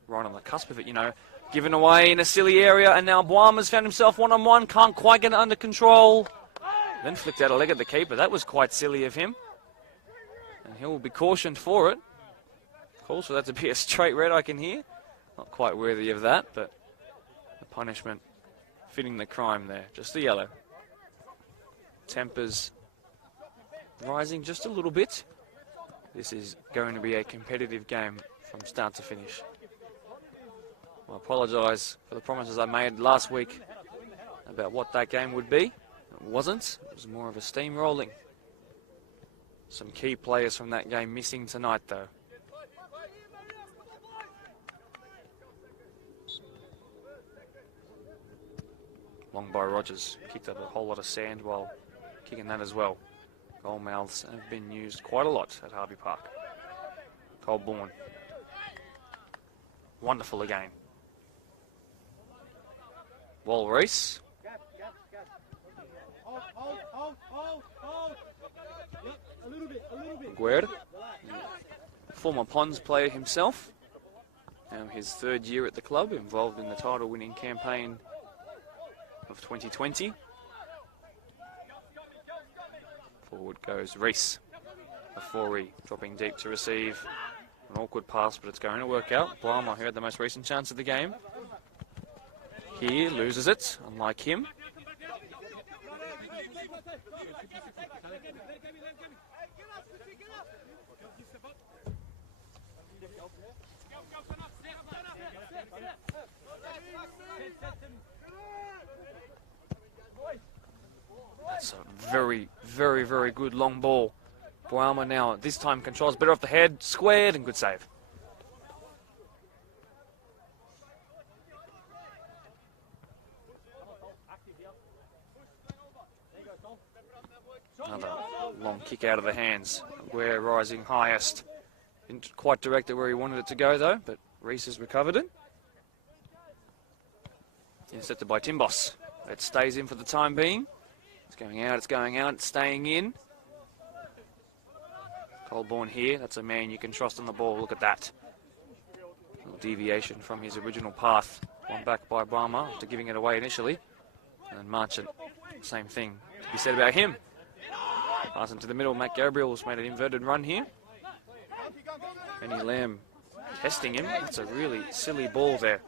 right on the cusp of it, you know. Given away in a silly area, and now Boama's found himself one-on-one. Can't quite get it under control. Then flicked out a leg at the keeper. That was quite silly of him. And he will be cautioned for it. Calls for that to be a straight red, I can hear. Not quite worthy of that, but the punishment fitting the crime there. Just a yellow. Tempers rising just a little bit. This is going to be a competitive game from start to finish. I apologise for the promises I made last week about what that game would be. It wasn't. It was more of a steamrolling. Some key players from that game missing tonight, though. Long by Rogers. Kicked up a whole lot of sand while kicking that as well. Goal mouths have been used quite a lot at Harvey Park. Colborne. Wonderful again. Wall Reese. Guerra. Former Ponds player himself. Now his third year at the club, involved in the title-winning campaign of 2020. Forward goes Reese. Afori dropping deep to receive. An awkward pass, but it's going to work out. Boama, who had the most recent chance of the game, here loses it, unlike him. That's a very, very, very good long ball. Boama now, this time controls better off the head, squared, and good save. Another long kick out of the hands. We're rising highest. Didn't quite direct it where he wanted it to go, though, but Reese has recovered it. Intercepted by Timbos. It stays in for the time being. It's going out, it's staying in. Colborne here, that's a man you can trust on the ball. Look at that. A little deviation from his original path. One back by Boama after giving it away initially. And then Marchant, same thing to be said about him. Pass into the middle, Matt Gabriel's made an inverted run here. Benny Lamb testing him. That's a really silly ball there.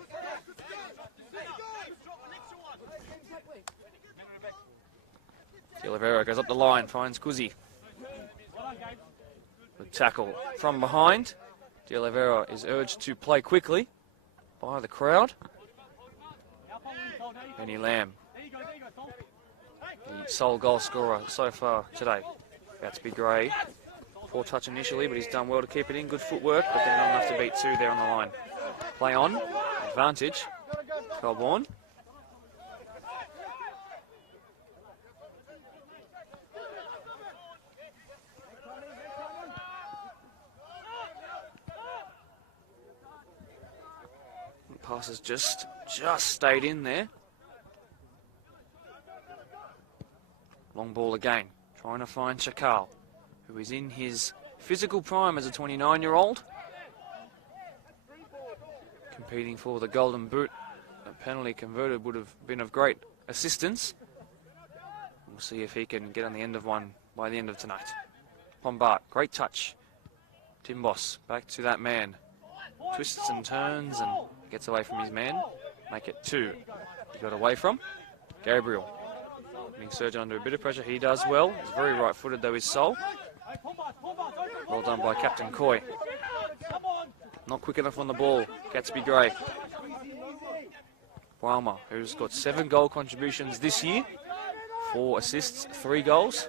De Oliveira goes up the line, finds Kuzi. The tackle from behind. De Oliveira is urged to play quickly by the crowd. Benny Lamb, the sole goal scorer so far today. Gatsby Gray, poor touch initially, but he's done well to keep it in. Good footwork, but then not enough to beat two there on the line. Play on, advantage, Colborne. Passes just stayed in there. Long ball again, trying to find Chakal, who is in his physical prime as a 29-year-old. Competing for the golden boot. A penalty converted would have been of great assistance. We'll see if he can get on the end of one by the end of tonight. Pombart, great touch. Timbos, back to that man. Twists and turns and gets away from his man. Make it two. He got away from. Gabriel. Being Surgeon under a bit of pressure. He does well. He's very right-footed though, his soul. Well done by Captain Coy. Not quick enough on the ball. Gatsby Gray. Boama, who's got 7 goal contributions this year. 4 assists, 3 goals.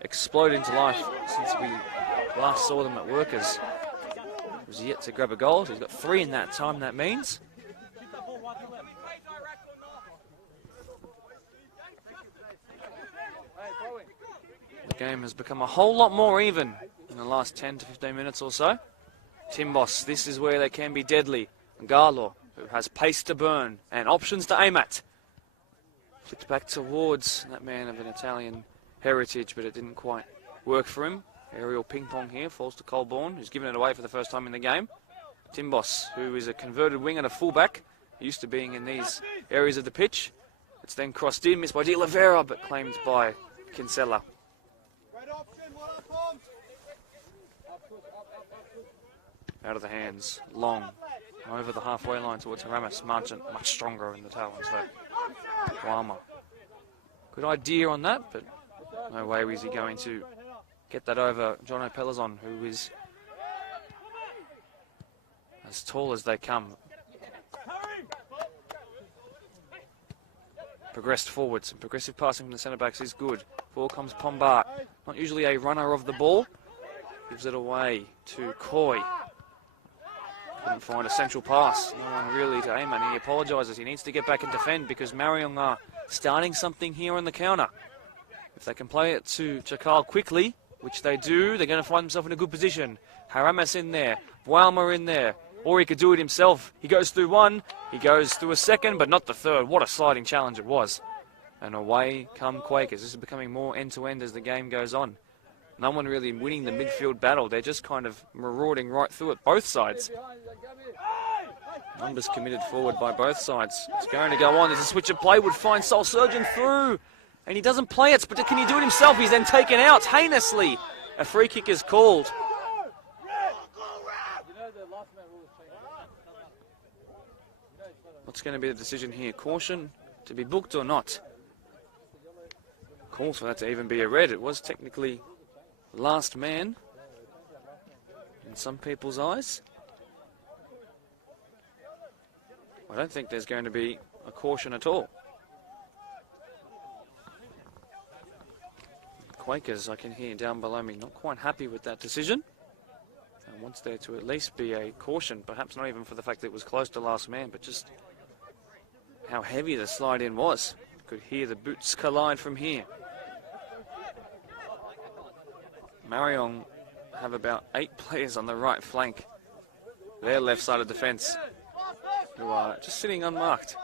Explode into life since we last saw them at Workers. Was yet to grab a goal. He's got 3 in that time, that means. game has become a whole lot more even in the last 10 to 15 minutes or so. Timbos, this is where they can be deadly. Galo, who has pace to burn and options to aim at. Flicked back towards that man of an Italian heritage, but it didn't quite work for him. Aerial ping-pong here, falls to Colborne, who's given it away for the first time in the game. Timbos, who is a converted wing and a fullback, used to being in these areas of the pitch. It's then crossed in, missed by De Oliveira, but claimed by Kinsella. Out of the hands, long, over the halfway line towards Haramis. Marchant, much stronger in the talons though. Wama. Good idea on that, but no way is he going to get that over Jono Pelazon, who is as tall as they come. Progressed forwards, and progressive passing from the centre-backs is good. Ball comes Pombart, not usually a runner of the ball. Gives it away to Coy. Couldn't find a central pass. No one really to aim at. He apologises. He needs to get back and defend because Marion are starting something here on the counter. If they can play it to Chakal quickly, which they do, they're going to find themselves in a good position. Haramas in there. Walmer in there. Or he could do it himself. He goes through one. He goes through a second, but not the third. What a sliding challenge it was. And away come Quakers. This is becoming more end-to-end as the game goes on. No one really winning the midfield battle. They're just kind of marauding right through it, both sides. Numbers committed forward by both sides. It's going to go on. There's a switch of play. Would find Soul Surgeon through. And he doesn't play it, but can he do it himself? He's then taken out heinously. A free kick is called. What's going to be the decision here? Caution to be booked or not? Calls for that to even be a red. It was technically last man in some people's eyes. I don't think there's going to be a caution at all. Quakers, I can hear down below me, not quite happy with that decision. And wants there to at least be a caution, perhaps not even for the fact that it was close to last man, but just how heavy the slide in was. Could hear the boots collide from here. Marayong have about 8 players on the right flank, their left side of defence, who are just sitting unmarked.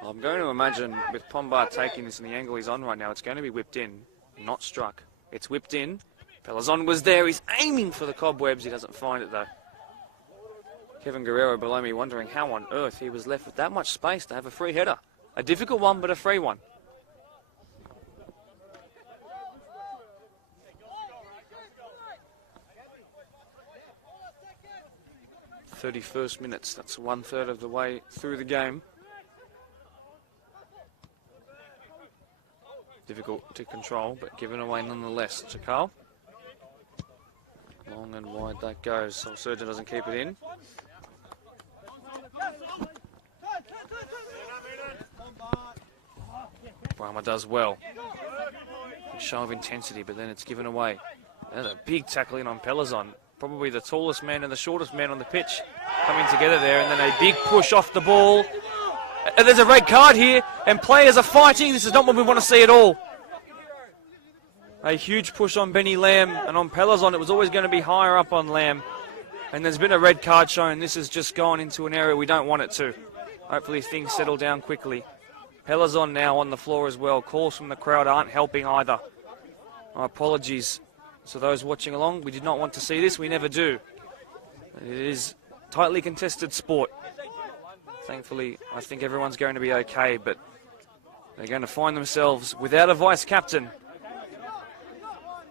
Well, I'm going to imagine with Pombart taking this in the angle he's on right now, it's going to be whipped in, not struck. It's whipped in. Pelazon was there. He's aiming for the cobwebs. He doesn't find it though. Kevin Guerrero below me wondering how on earth he was left with that much space to have a free header. A difficult one, but a free one. 31st minutes, that's 1/3 of the way through the game. Difficult to control, but given away nonetheless. Chakal. Long and wide that goes. Soul Surgeon doesn't keep it in. Brahma does well. A show of intensity, but then it's given away. There's a big tackle in on Pelazon. Probably the tallest man and the shortest man on the pitch coming together there, and then a big push off the ball. And there's a red card here, and players are fighting. This is not what we want to see at all. A huge push on Benny Lamb, and on Pelazon it was always going to be higher up on Lamb. And there's been a red card shown. This has just gone into an area we don't want it to. Hopefully things settle down quickly. Pelazon now on the floor as well. Calls from the crowd aren't helping either. My apologies to those watching along. We did not want to see this. We never do. It is tightly contested sport. Thankfully, I think everyone's going to be okay, but they're going to find themselves without a vice captain.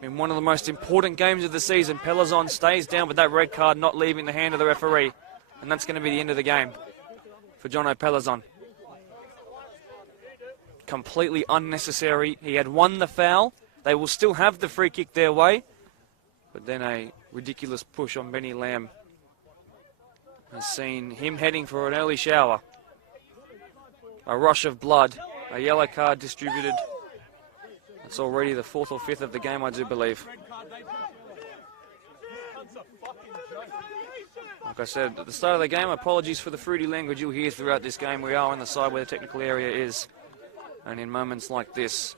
In one of the most important games of the season, Pelazon stays down with that red card not leaving the hand of the referee. And that's going to be the end of the game for Jono Pelazon. Completely unnecessary. He had won the foul. They will still have the free kick their way. But then a ridiculous push on Benny Lamb has seen him heading for an early shower. A rush of blood. A yellow card distributed. It's already the 4th or 5th of the game, I do believe. Like I said at the start of the game, apologies for the fruity language you'll hear throughout this game. We are on the side where the technical area is. And in moments like this,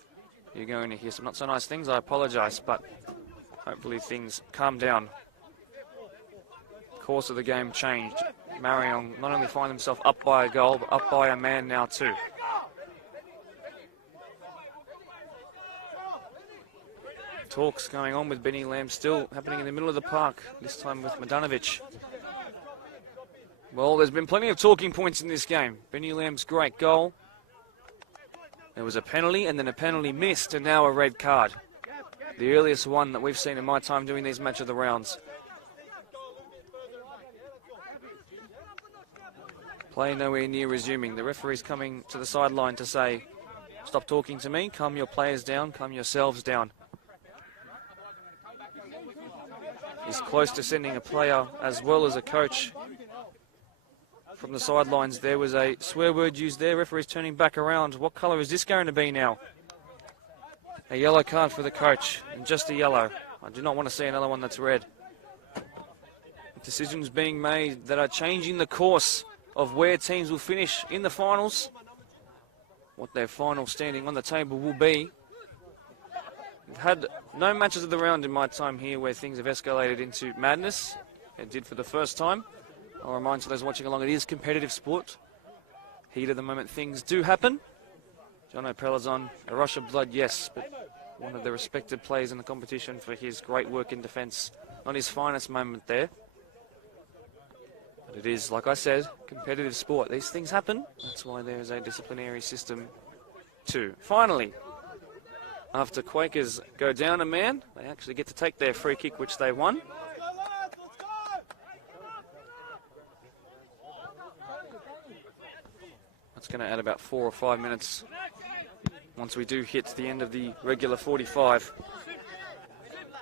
you're going to hear some not so nice things. I apologise, but hopefully things calm down. Course of the game changed. Marayong not only find himself up by a goal, but up by a man now too. Talks going on with Benny Lamb still happening in the middle of the park, this time with Madanovic. Well, there's been plenty of talking points in this game. Benny Lamb's great goal. There was a penalty and then a penalty missed and now a red card. The earliest one that we've seen in my time doing these match of the rounds. Play nowhere near resuming. The referee's coming to the sideline to say, stop talking to me, calm your players down, calm yourselves down. He's close to sending a player as well as a coach from the sidelines. There was a swear word used there. Referee's turning back around. What colour is this going to be now? A yellow card for the coach, and just a yellow. I do not want to see another one that's red. Decisions being made that are changing the course of where teams will finish in the finals. What their final standing on the table will be. We've had no matches of the round in my time here where things have escalated into madness. It did for the first time. I'll remind those watching along, it is competitive sport. Heat of the moment, things do happen. Jono Pelazon, a rush of blood, yes, but one of the respected players in the competition for his great work in defence. Not his finest moment there. But it is, like I said, competitive sport. These things happen. That's why there is a disciplinary system too. Finally, after Quakers go down a man, they actually get to take their free kick, which they won. That's going to add about 4 or 5 minutes once we do hit the end of the regular 45.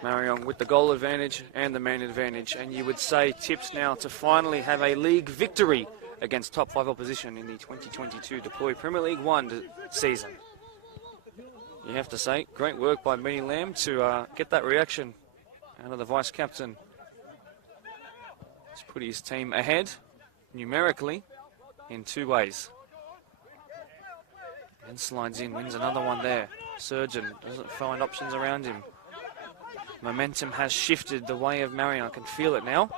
Marayong with the goal advantage and the man advantage, and you would say tips now to finally have a league victory against top 5 opposition in the 2022 Deploy Premier League 1 season. You have to say, great work by Benny Lamb to get that reaction out of the vice-captain. He's put his team ahead, numerically, in 2 ways. And slides in, wins another one there. Surgeon doesn't find options around him. Momentum has shifted the way of Marion. I can feel it now.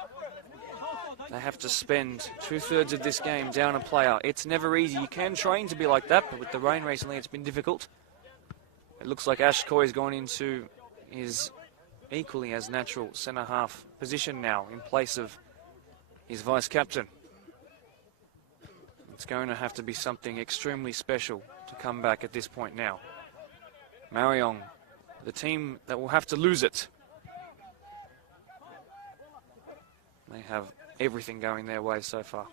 They have to spend 2/3 of this game down a player. It's never easy. You can train to be like that, but with the rain recently, it's been difficult. It looks like Ash Coy's gone into his equally as natural centre-half position now in place of his vice-captain. It's going to have to be something extremely special to come back at this point now. Marayong, the team that will have to lose it. They have everything going their way so far.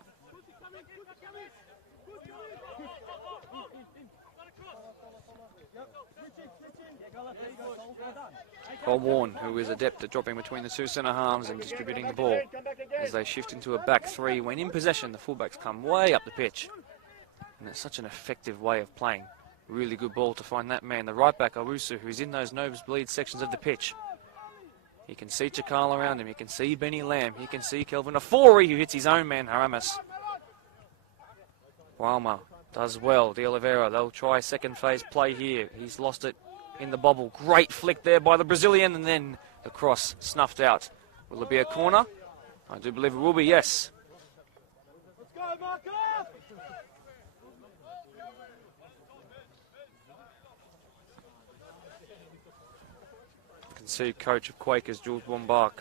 Warren, who is adept at dropping between the 2 centre-halves and distributing the ball as they shift into a back 3. When in possession, the fullbacks come way up the pitch. And it's such an effective way of playing. Really good ball to find that man, the right back, Owusu, who's in those nosebleed sections of the pitch. He can see Chakal around him. He can see Benny Lamb. He can see Kelvin Afori, who hits his own man, Haramis. Walma does well. De Oliveira, they'll try second phase play here. He's lost it in the bobble. Great flick there by the Brazilian, and then the cross snuffed out. Will it be a corner? I do believe it will be, yes. Let's go, Marcus! You can see coach of Quakers, Jules Bombach,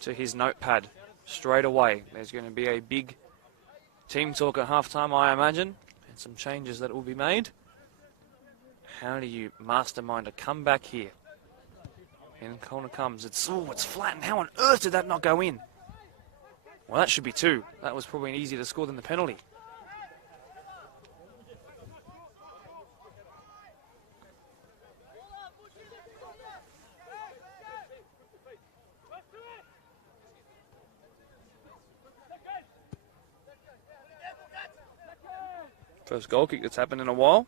to his notepad straight away. There's going to be a big team talk at halftime, I imagine, and some changes that will be made. How do you mastermind a comeback here? And the corner comes. It's flattened. How on earth did that not go in? Well, that should be 2. That was probably easier to score than the penalty. First goal kick that's happened in a while.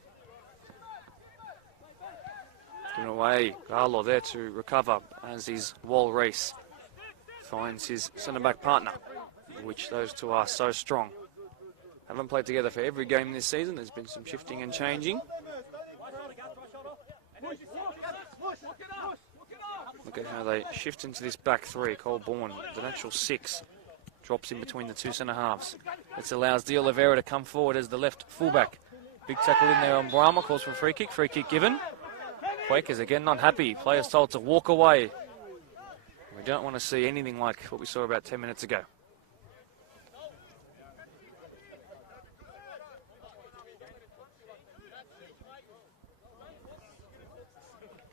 Given away, Garlo there to recover as his wall race finds his centre-back partner, which those two are so strong. Haven't played together for every game this season. There's been some shifting and changing. Look at how they shift into this back three. Cole Bourne, the natural 6, drops in between the two centre halves. This allows De Oliveira to come forward as the left fullback. Big tackle in there on Brahma, calls for a free kick. Free kick given. Quakers again not happy. Players told to walk away. We don't want to see anything like what we saw about 10 minutes ago.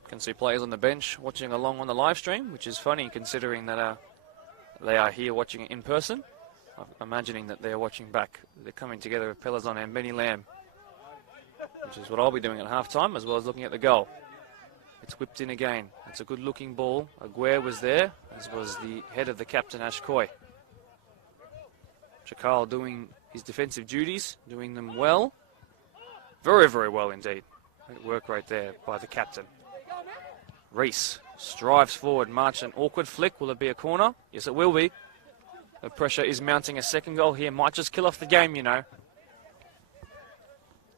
Can see players on the bench watching along on the live stream, which is funny considering that they are here watching it in person. I'm imagining that they're watching back. They're coming together with Pelazon and Benny Lamb, which is what I'll be doing at halftime, as well as looking at the goal. It's whipped in again. It's a good-looking ball. Aguirre was there, as was the head of the captain, Ash Coy. Chakal doing his defensive duties, doing them well. Very, very well indeed. Great work right there by the captain. Reese strives forward. March an awkward flick. Will it be a corner? Yes, it will be. The pressure is mounting. A second goal here might just kill off the game, you know.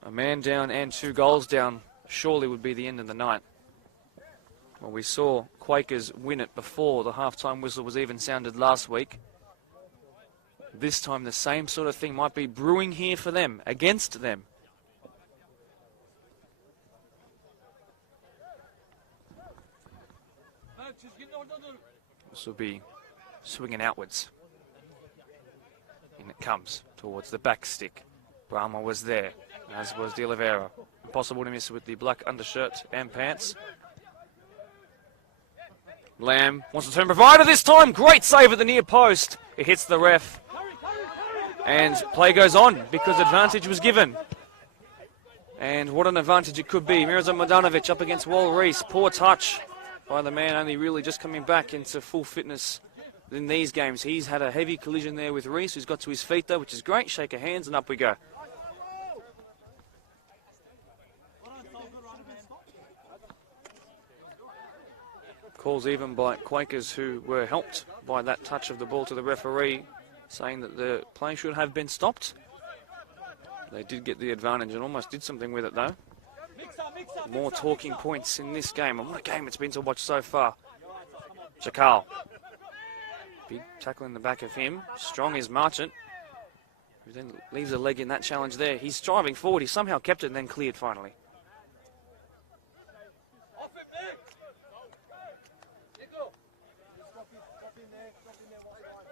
A man down and 2 goals down surely would be the end of the night. Well, we saw Quakers win it before the halftime whistle was even sounded last week. This time the same sort of thing might be brewing here for them, against them. This will be swinging outwards. In it comes towards the back stick. Brahma was there, as was De Oliveira. Impossible to miss with the black undershirt and pants. Lamb wants to turn provider this time. Great save at the near post. It hits the ref. And play goes on because advantage was given. And what an advantage it could be. Miroslav Modanovic up against Wal Reese. Poor touch by the man, only really just coming back into full fitness in these games. He's had a heavy collision there with Reese, who's got to his feet though, which is great. Shake of hands and up we go. Calls even by Quakers, who were helped by that touch of the ball to the referee, saying that the play should have been stopped. They did get the advantage and almost did something with it though. More talking points in this game, and what a game it's been to watch so far. Chakal. Big tackle in the back of him. Strong is Marchant, who then leaves a leg in that challenge there. He's striving forward. He somehow kept it and then cleared finally.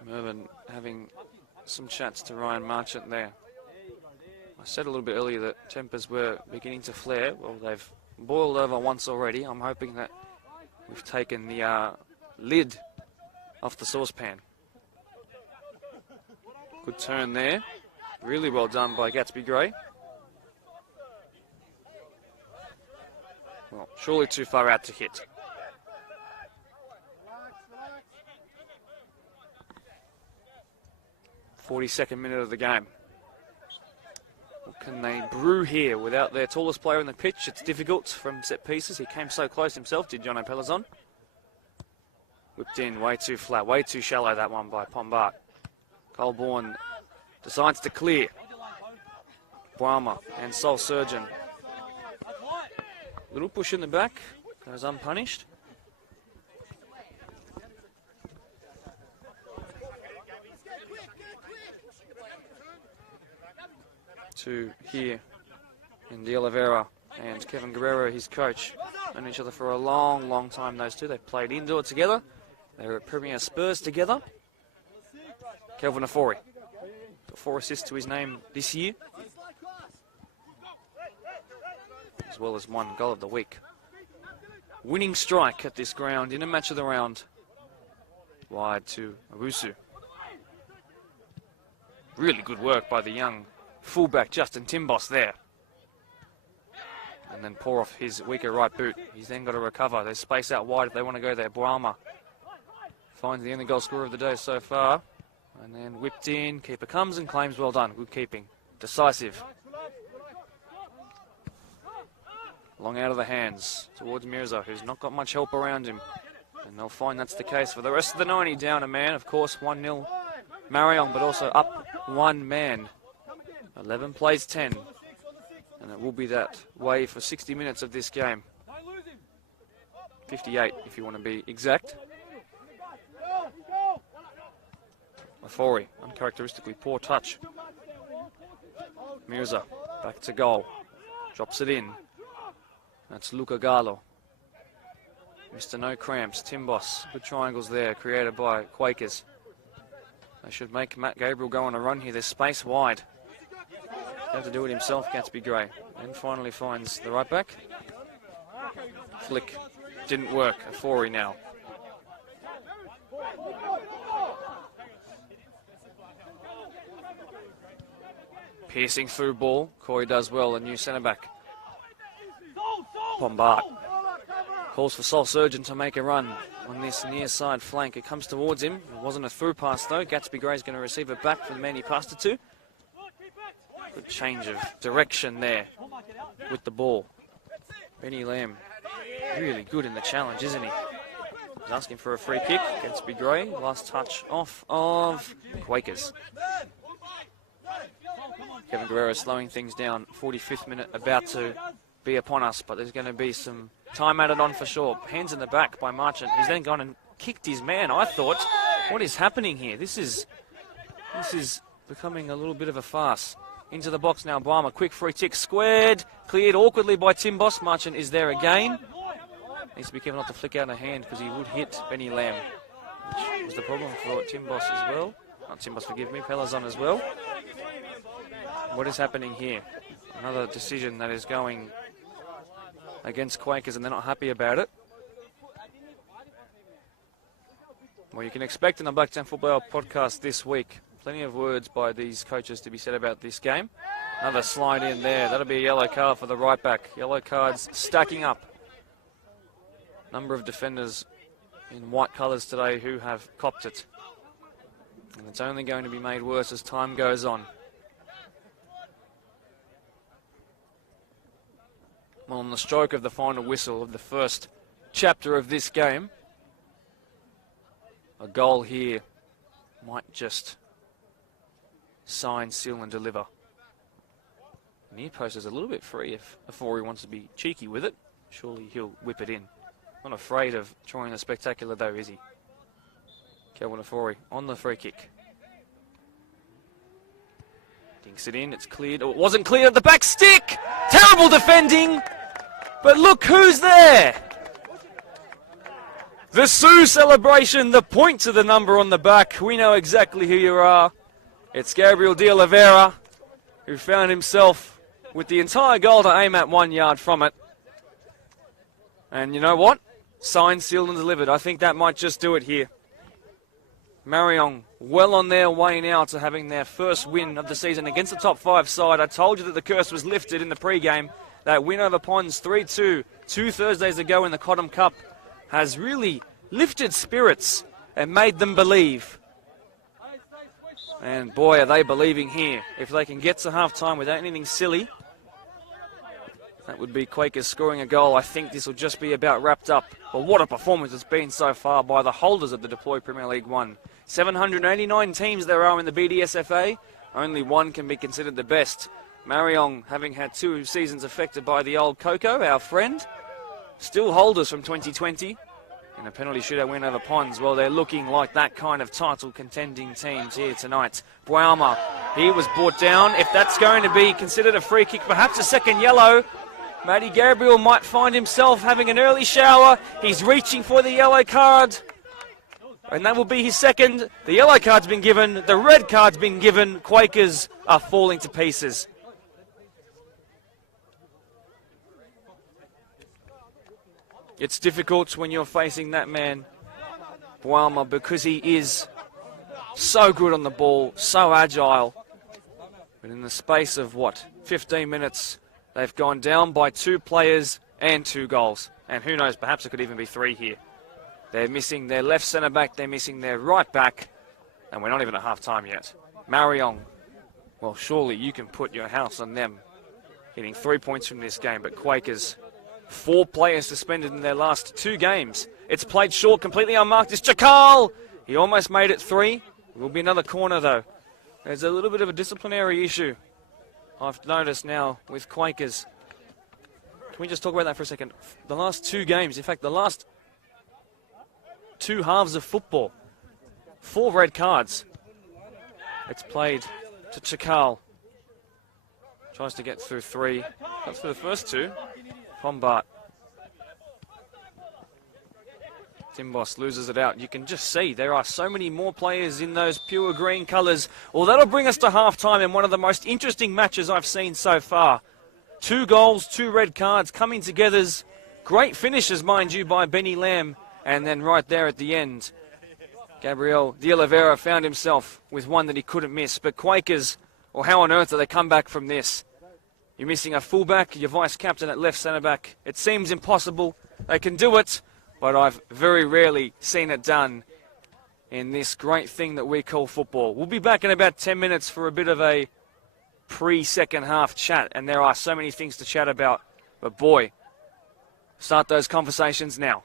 Mervyn having some chats to Ryan Marchant there. I said a little bit earlier that tempers were beginning to flare. Well, they've boiled over once already. I'm hoping that we've taken the lid off the saucepan. Good turn there. Really well done by Gatsby Gray. Well, surely too far out to hit. .42nd minute of the game. What can they brew here without their tallest player on the pitch? It's difficult from set pieces. He came so close himself, did Jono Pelazon. Whipped in, way too flat, way too shallow that one by Pombart. Colborne decides to clear. Brahma and Soul Surgeon. Little push in the back, goes unpunished. To here in De Oliveira and Kevin Guerrero, his coach, known each other for a long, long time, those two. They've played indoor together. They were at Premier Spurs together. Kelvin Afori got 4 assists to his name this year, as well as 1 goal of the week. Winning strike at this ground in a match of the round. Wide to Awusu. Really good work by the young fullback Justin Timbos there. And then pour off his weaker right boot. He's then got to recover. There's space out wide if they want to go there. Brahma finds the only goal scorer of the day so far. And then whipped in. Keeper comes and claims well done. Good keeping. Decisive. Long out of the hands towards Mirza, who's not got much help around him. And they'll find that's the case for the rest of the 90. Down a man, of course, 1-0 Marion, but also up 1 man. 11 plays 10, and it will be that way for 60 minutes of this game. 58 if you want to be exact. Lafori, uncharacteristically poor touch. Mirza, back to goal. Drops it in. That's Luca Gallo. Mr. No Cramps, Timbos. Good triangles there, created by Quakers. They should make Matt Gabriel go on a run here. There's space wide. He'll have to do it himself, Gatsby Gray. And finally finds the right back. Flick. Didn't work. Afori now. Piercing through ball. Corey does well, a new centre-back. Bombard. Calls for Sol Surgeon to make a run on this near side flank. It comes towards him. It wasn't a through pass though. Gatsby Gray's going to receive it back from the man he passed it to. Good change of direction there with the ball. Benny Lamb, really good in the challenge, isn't he? He's asking for a free kick. Gatsby Gray, last touch off of Quakers. Kevin Guerrero slowing things down. 45th minute about to be upon us, but there's going to be some time added on for sure. Hands in the back by Marchant. He's then gone and kicked his man. I thought, what is happening here? This is becoming a little bit of a farce. Into the box now, Barmer. Quick free tick, squared, cleared awkwardly by Timbos. Marchant is there again. Needs to be careful not to flick out a hand because he would hit Benny Lamb, which was the problem for Timbos as well. Not Timbos, forgive me, Pelazon as well. What is happening here? Another decision that is going against Quakers, and they're not happy about it. Well, you can expect in the Blacktown Football podcast this week, plenty of words by these coaches to be said about this game. Another slide in there. That'll be a yellow card for the right back. Yellow cards stacking up. Number of defenders in white colours today who have copped it. And it's only going to be made worse as time goes on. Well, on the stroke of the final whistle of the first chapter of this game, a goal here might just sign, seal and deliver. Near post is a little bit free if Afori wants to be cheeky with it. Surely he'll whip it in. Not afraid of trying the spectacular though, is he? Kelvin Afori on the free kick. Dinks it in, it's cleared. Oh, it wasn't cleared at the back stick! Terrible defending! But look who's there! The Sioux celebration, the point to the number on the back. We know exactly who you are. It's Gabriel de Oliveira, who found himself with the entire goal to aim at 1 yard from it. And you know what? Signed, sealed and delivered. I think that might just do it here. Marayong well on their way now to having their first win of the season against the top 5 side. I told you that the curse was lifted in the pre-game. That win over Ponds 3-2 2 Thursdays ago in the Cottam Cup has really lifted spirits and made them believe. And boy, are they believing here. If they can get to half-time without anything silly, that would be Quakers scoring a goal. I think this will just be about wrapped up. But what a performance it's been so far by the holders of the Deploy Premier League 1. 789 teams there are in the BDSFA. Only one can be considered the best. Marayong, having had 2 seasons affected by the old Coco, our friend, still holders from 2020. In a penalty shootout win over Ponds, well, they're looking like that kind of title contending teams here tonight. Bouma, he was brought down. If that's going to be considered a free kick, perhaps a second yellow, Matty Gabriel might find himself having an early shower. He's reaching for the yellow card. And that will be his second. The yellow card's been given. The red card's been given. Quakers are falling to pieces. It's difficult when you're facing that man, Bouma, because he is so good on the ball, so agile. But in the space of, 15 minutes, they've gone down by 2 players and 2 goals. And who knows, perhaps it could even be 3 here. They're missing their left centre-back, they're missing their right back, and we're not even at half-time yet. Marayong, well, surely you can put your house on them, getting 3 points from this game, but Quakers, 4 players suspended in their last 2 games. It's played short, completely unmarked. It's Chakal! He almost made it 3. It will be another corner, though. There's a little bit of a disciplinary issue I've noticed now with Quakers. Can we just talk about that for a second? The last 2 games, in fact, the last two halves of football. 4 red cards. It's played to Chakal. Tries to get through 3. Got through the first 2. Pombart. Timbos loses it out. You can just see there are so many more players in those pure green colours. Well, that'll bring us to half-time in one of the most interesting matches I've seen so far. 2 goals, 2 red cards coming together. Great finishes, mind you, by Benny Lamb. And then right there at the end, Gabriel de Oliveira found himself with one that he couldn't miss. But Quakers, or how on earth do they come back from this? You're missing a fullback, your vice-captain at left centre-back. It seems impossible. They can do it, but I've very rarely seen it done in this great thing that we call football. We'll be back in about 10 minutes for a bit of a pre-second half chat, and there are so many things to chat about. But boy, start those conversations now.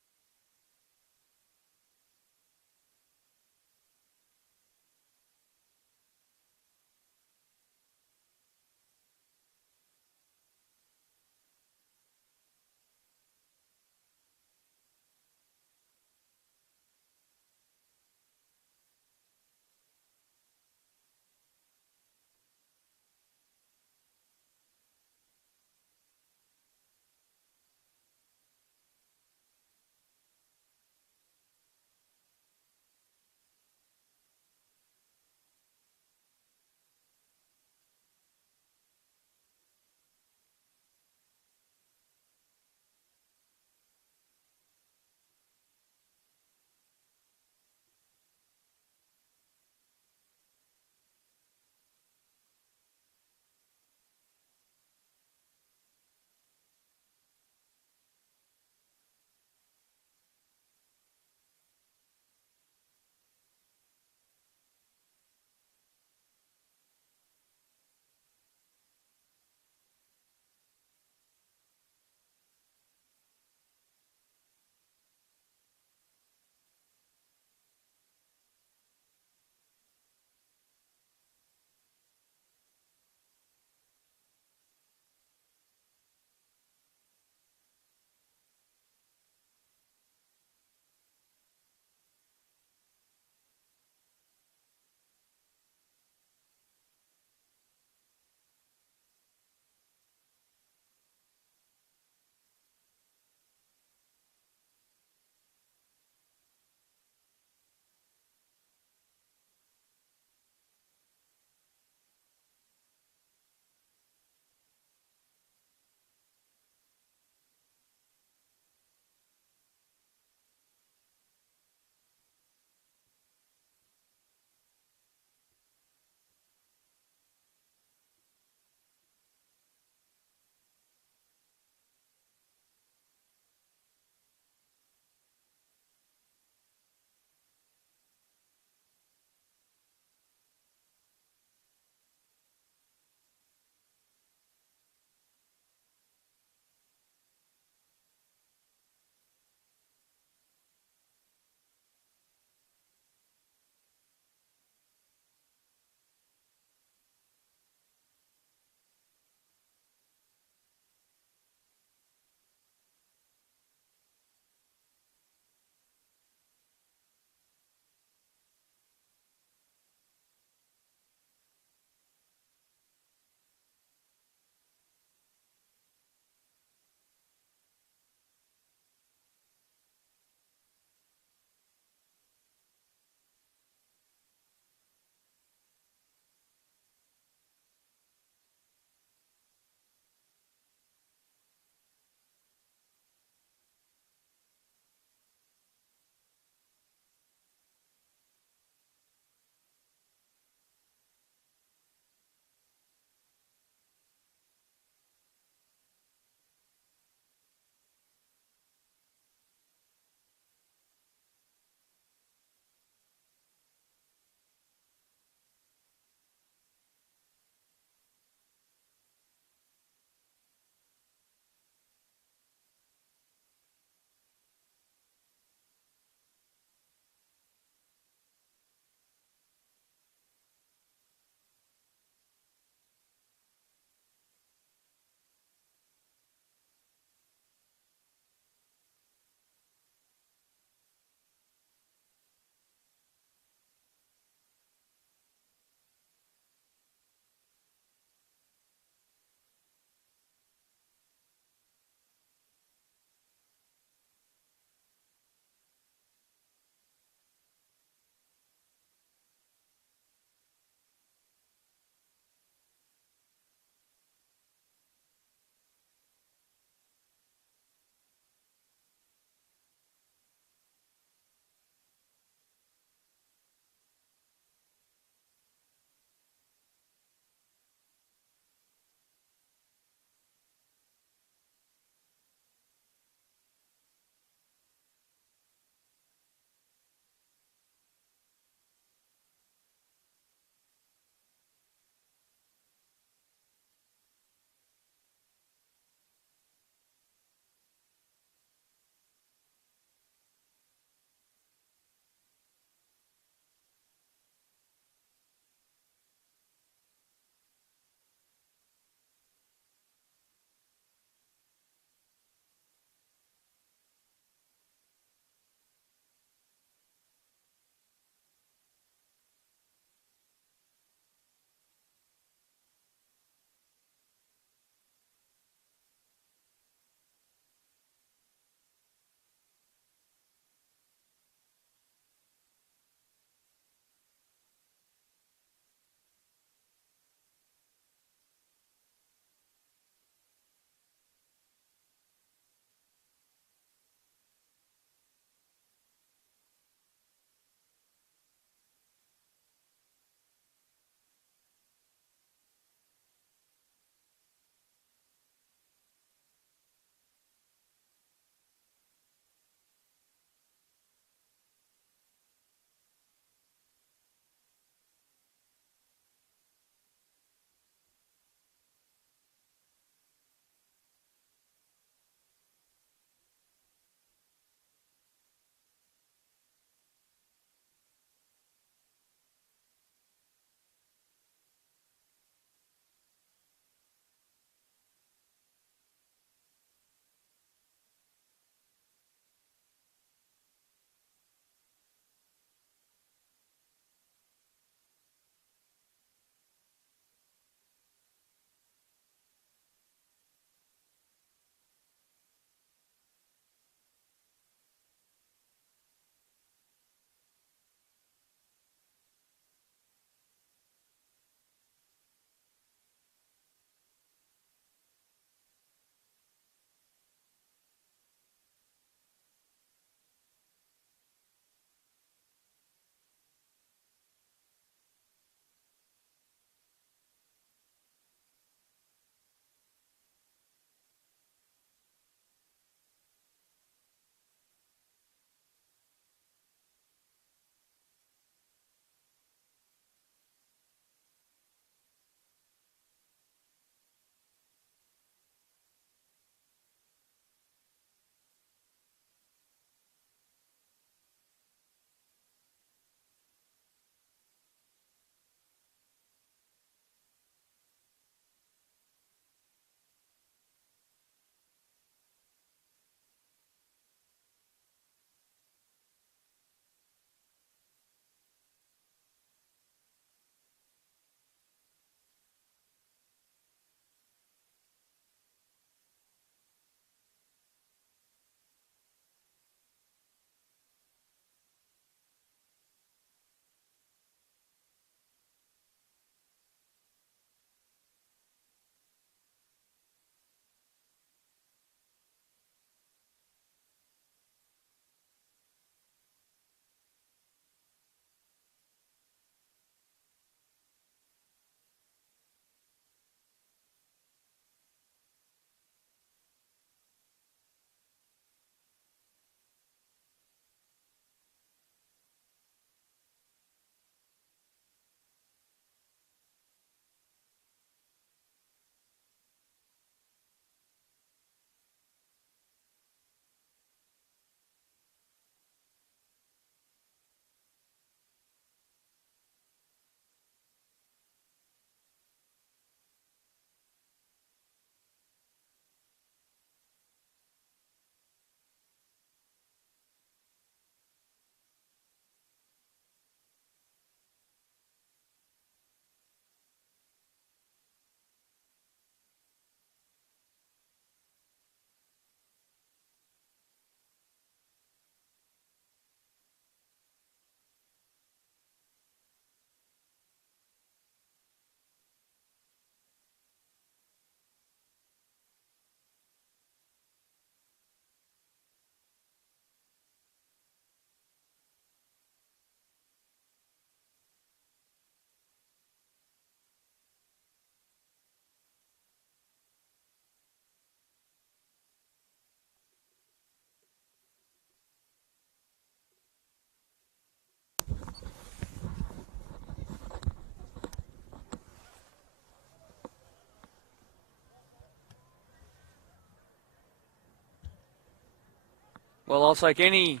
Well, I'll take any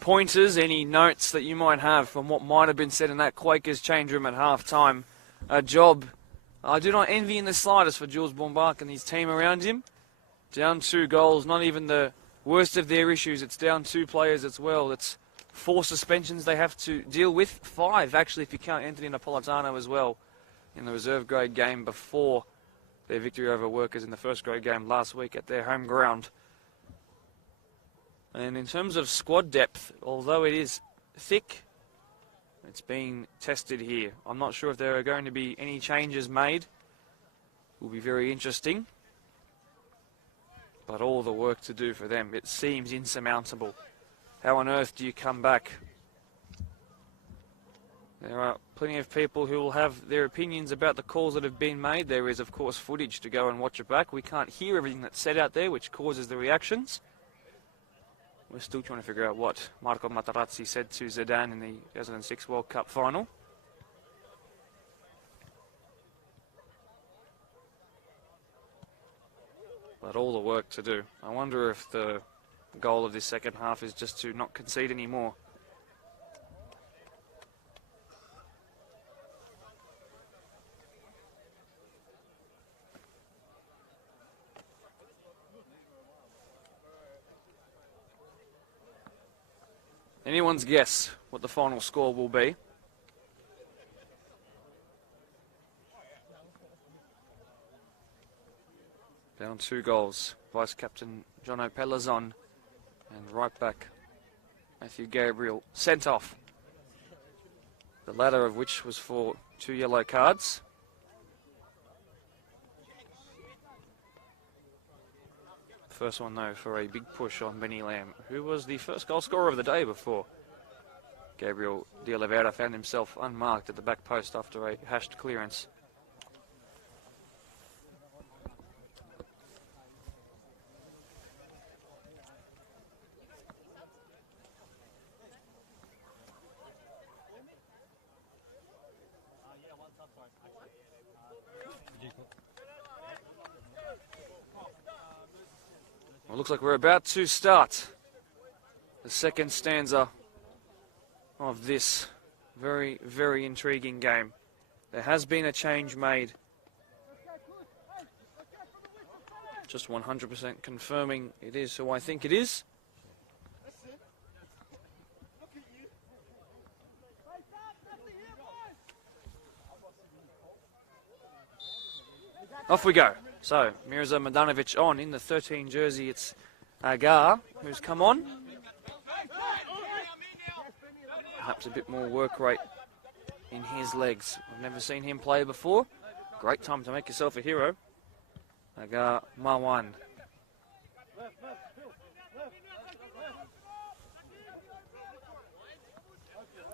pointers, any notes that you might have from what might have been said in that Quakers change room at half-time. A job I do not envy in the slightest for Jules Bombach and his team around him. Down 2 goals, not even the worst of their issues. It's down 2 players as well. It's 4 suspensions they have to deal with. 5, actually, if you count Anthony Napolitano as well in the reserve grade game before their victory over Workers in the first grade game last week at their home ground. And in terms of squad depth, although it is thick, it's being tested here. I'm not sure if there are going to be any changes made. It will be very interesting. But all the work to do for them, it seems insurmountable. How on earth do you come back? There are plenty of people who will have their opinions about the calls that have been made. There is, of course, footage to go and watch it back. We can't hear everything that's said out there, which causes the reactions. We're still trying to figure out what Marco Materazzi said to Zidane in the 2006 World Cup final. But all the work to do. I wonder if the goal of this second half is just to not concede anymore. Anyone's guess what the final score will be. Down 2 goals. Vice-captain Jono Pelazon and right back Matthew Gabriel sent off. The latter of which was for 2 yellow cards. First one, though, for a big push on Benny Lamb, who was the first goal scorer of the day before Gabriel de Oliveira found himself unmarked at the back post after a hashed clearance. Well, looks like we're about to start the second stanza of this very, very intriguing game. There has been a change made. Just 100% confirming it is who I think it is. Off we go. So, Mirza Madanovic on in the 13 jersey. It's Agar who's come on. Perhaps a bit more work rate in his legs. I've never seen him play before. Great time to make yourself a hero. Agar Mawan.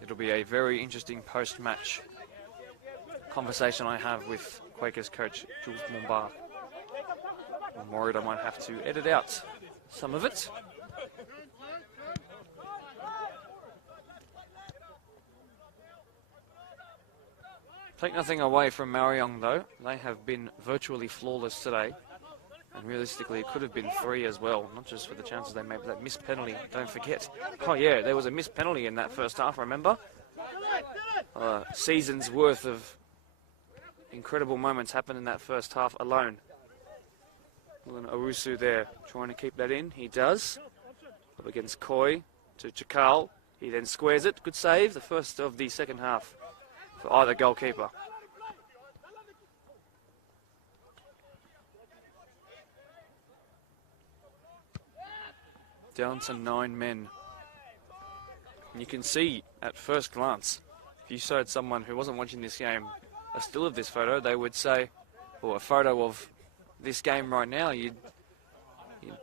It'll be a very interesting post-match conversation I have with Quakers coach Jules Bombach. I'm worried I might have to edit out some of it. Take nothing away from Marayong though. They have been virtually flawless today. And realistically it could have been 3 as well. Not just for the chances they made, but that missed penalty. Don't forget. Oh yeah, there was a missed penalty in that first half, remember? Seasons worth of incredible moments happened in that first half alone. Owusu there trying to keep that in. He does. Up against Koi to Chakal. He then squares it. Good save. The first of the second half for either goalkeeper. Down to 9 men. And you can see at first glance, if you showed someone who wasn't watching this game a still of this photo, they would say, or a photo of this game right now, you'd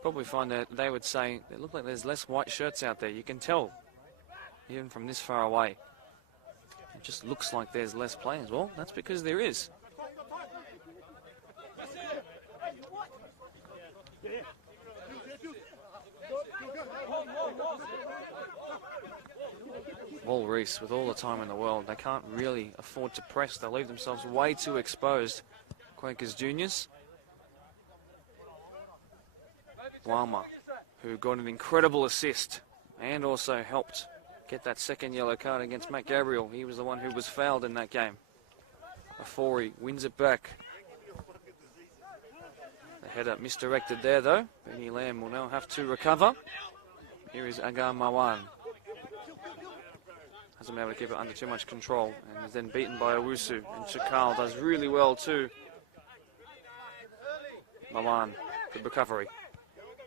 probably find that they would say, it looks like there's less white shirts out there. You can tell, even from this far away. It just looks like there's less players. Well, that's because there is. Wall Reese, with all the time in the world, they can't really afford to press. They leave themselves way too exposed. Quakers juniors. Walma who got an incredible assist and also helped get that second yellow card against Matt Gabriel. He was the one who was fouled in that game. Afori wins it back. The header misdirected there though. Benny Lamb will now have to recover. Here is Agar Mawan. Hasn't been able to keep it under too much control and is then beaten by Owusu. And Chakal does really well too. Mawan, good recovery.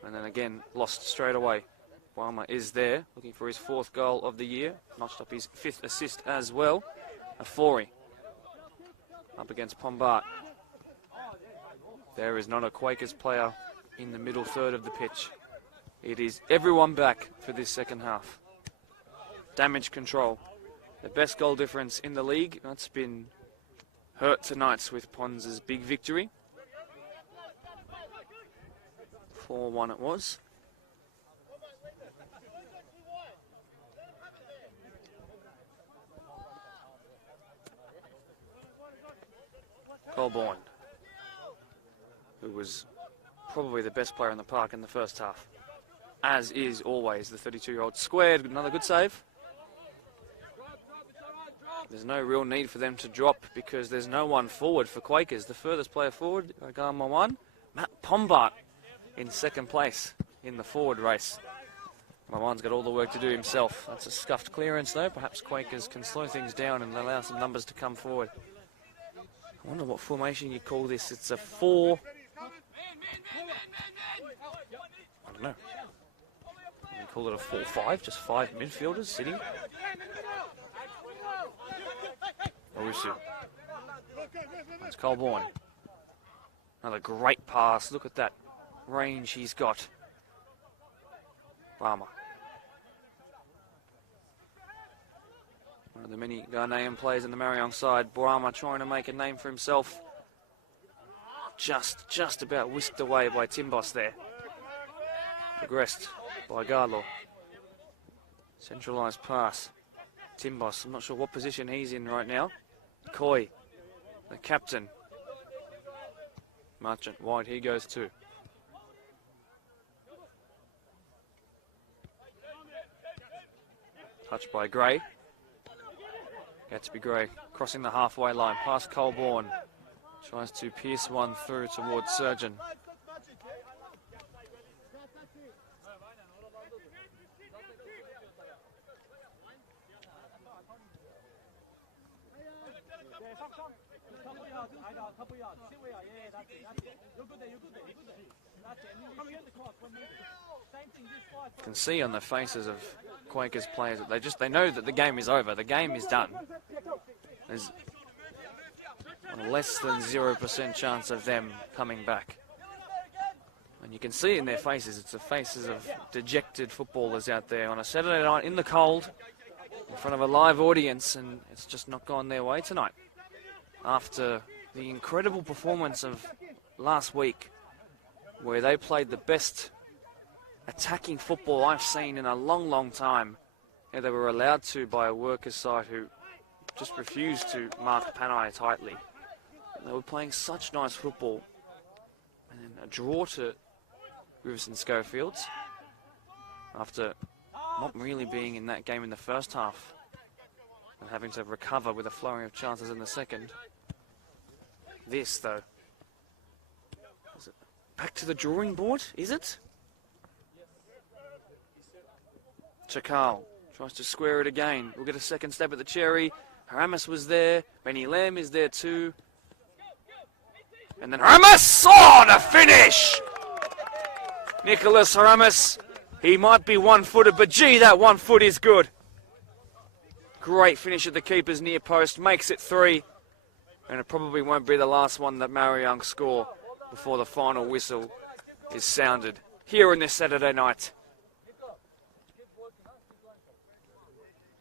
And then again, lost straight away. Boama is there, looking for his 4th goal of the year. Notched up his 5th assist as well. Afori up against Pombart. There is not a Quakers player in the middle third of the pitch. It is everyone back for this second half. Damage control. The best goal difference in the league. That's been hurt tonight with Pons' big victory. 4-1 it was. Colborne, who was probably the best player in the park in the first half, as is always the 32-year-old. Squared, another good save. There's no real need for them to drop because there's no one forward for Quakers. The furthest player forward, Agama 1, Matt Pombart in second place in the forward race. Mawan's got all the work to do himself. That's a scuffed clearance though. Perhaps Quakers can slow things down and allow some numbers to come forward. I wonder what formation you call this. It's a 4... I don't know. You call it a 4-5, just 5 midfielders sitting. Owusu. That's Colborne. Another great pass. Look at that range he's got. Rama. One of the many Ghanaian players in the Marayong side. Boama trying to make a name for himself. Just about whisked away by Timbos there. Progressed by Garlo. Centralised pass. Timbos, I'm not sure what position he's in right now. Koi, the captain. Marchant wide, he goes too. Touched by Gray. Gatsby Gray crossing the halfway line past Colborne. Tries to pierce one through towards Surgeon. You can see on the faces of Quakers players that they know that the game is over. The game is done. There's a less than 0% chance of them coming back. And you can see in their faces, it's the faces of dejected footballers out there on a Saturday night in the cold, in front of a live audience, and it's just not gone their way tonight. After the incredible performance of last week, where they played the best attacking football I've seen in a long time. Yeah, they were allowed to by a Workers side who just refused to mark Panay tightly. And they were playing such nice football. And then a draw to Riverson Schofields after not really being in that game in the first half and having to recover with a flurry of chances in the second. This, though, is it back to the drawing board, is it? Chakal tries to square it again. We'll get a second stab at the cherry. Haramis was there. Benny Lamb is there too. And then Haramis! Oh, the finish! Nicholas Haramis. He might be one-footed, but gee, that 1 foot is good. Great finish at the keeper's near post. Makes it 3. And it probably won't be the last one that Marayong score before the final whistle is sounded here on this Saturday night.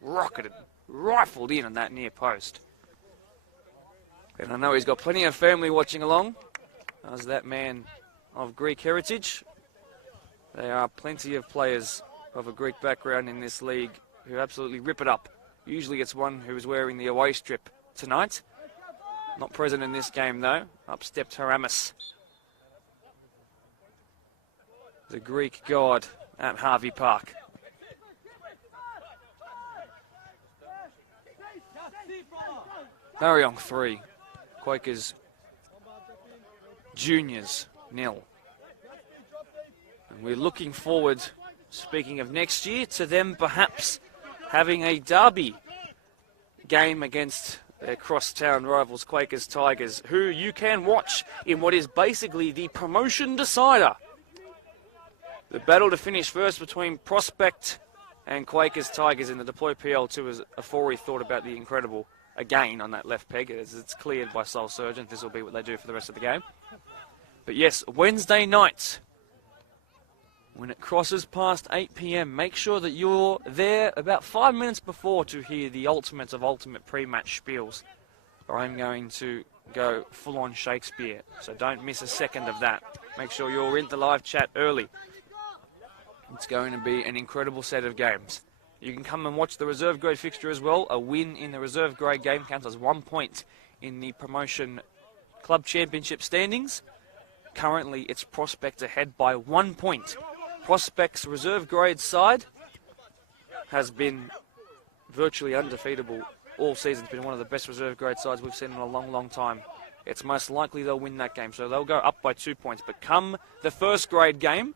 Rocketed, rifled in on that near post. And I know he's got plenty of family watching along. As that man of Greek heritage. There are plenty of players of a Greek background in this league who absolutely rip it up. Usually it's one who is wearing the away strip tonight. Not present in this game though. Up stepped Haramis. The Greek god at Harvey Park. Marayong 3, Quakers Juniors 0. And we're looking forward, speaking of next year, to them perhaps having a derby game against their crosstown rivals Quakers Tigers, who you can watch in what is basically the promotion decider. The battle to finish first between Prospect and Quakers Tigers in the Deploy PL2 as Afori thought about the incredible again on that left peg as it's cleared by Soul Surgeon. This will be what they do for the rest of the game. But yes, Wednesday night, when it crosses past 8 p.m, make sure that you're there about 5 minutes before to hear the ultimate of ultimate pre-match spiels. Or I'm going to go full-on Shakespeare, so don't miss a second of that. Make sure you're in the live chat early. It's going to be an incredible set of games. You can come and watch the reserve grade fixture as well. A win in the reserve grade game counts as 1 point in the promotion club championship standings. Currently, it's Prospect ahead by 1 point. Prospect's reserve grade side has been virtually undefeatable all season. It's been one of the best reserve grade sides we've seen in a long, long time. It's most likely they'll win that game, so they'll go up by 2 points. But come the first grade game,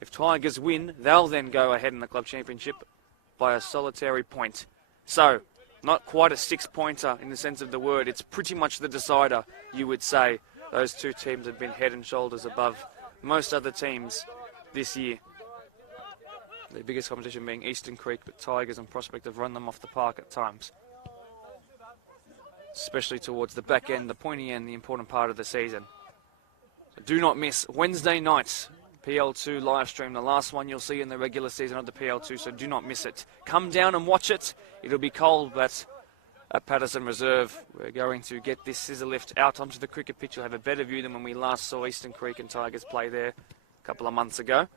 if Tigers win, they'll then go ahead in the club championship by a solitary point. So, not quite a 6-pointer in the sense of the word. It's pretty much the decider, you would say. Those two teams have been head and shoulders above most other teams this year. The biggest competition being Eastern Creek, but Tigers and Prospect have run them off the park at times. Especially towards the back end, the pointy end, the important part of the season. So do not miss Wednesday night, PL2 live stream, the last one you'll see in the regular season of the PL2, so do not miss it. Come down and watch it. It'll be cold, but at Patterson Reserve, we're going to get this scissor lift out onto the cricket pitch. You'll have a better view than when we last saw Eastern Creek and Tigers play there a couple of months ago.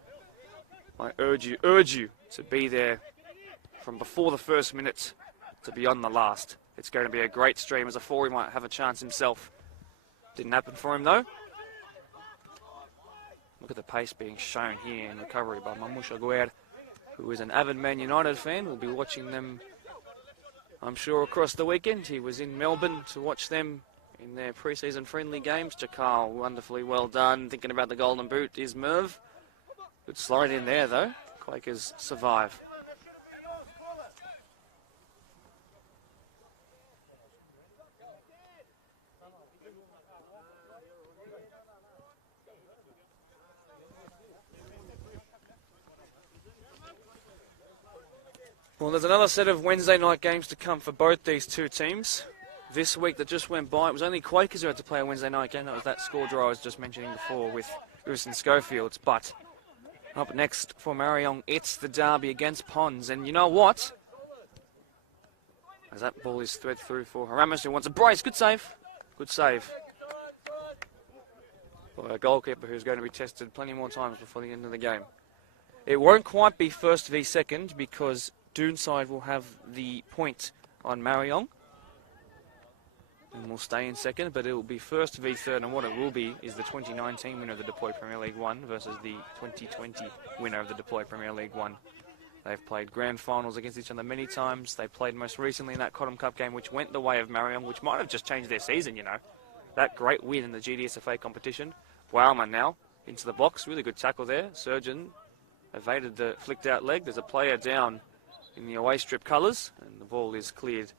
I urge you to be there from before the first minute to beyond the last. It's going to be a great stream, as Afori might have a chance himself. Didn't happen for him though. Look at the pace being shown here in recovery by Mamusha Guer, who is an avid Man United fan. We'll be watching them, I'm sure, across the weekend. He was in Melbourne to watch them in their pre-season friendly games. Chakal, wonderfully well done. Thinking about the golden boot is Merv. Good slide in there though. Quakers survive. Well, there's another set of Wednesday night games to come for both these two teams. This week that just went by, it was only Quakers who had to play a Wednesday night game. That was that score draw I was just mentioning before with Bruce and Schofields. But up next for Marayong, it's the derby against Ponds. And you know what? As that ball is thread through for Haramis, who wants a brace. Good save. Good save. For a goalkeeper who's going to be tested plenty more times before the end of the game. It won't quite be first v second because Doonside will have the point on Marayong and will stay in second, but it will be first v third, and what it will be is the 2019 winner of the Deploy Premier League 1 versus the 2020 winner of the Deploy Premier League 1. They've played grand finals against each other many times. They played most recently in that Cotton Cup game, which went the way of Marayong, which might have just changed their season, you know. That great win in the GDSFA competition. Wowman now into the box. Really good tackle there. Surgeon evaded the flicked out leg. There's a player down in the away strip colours, and the ball is cleared.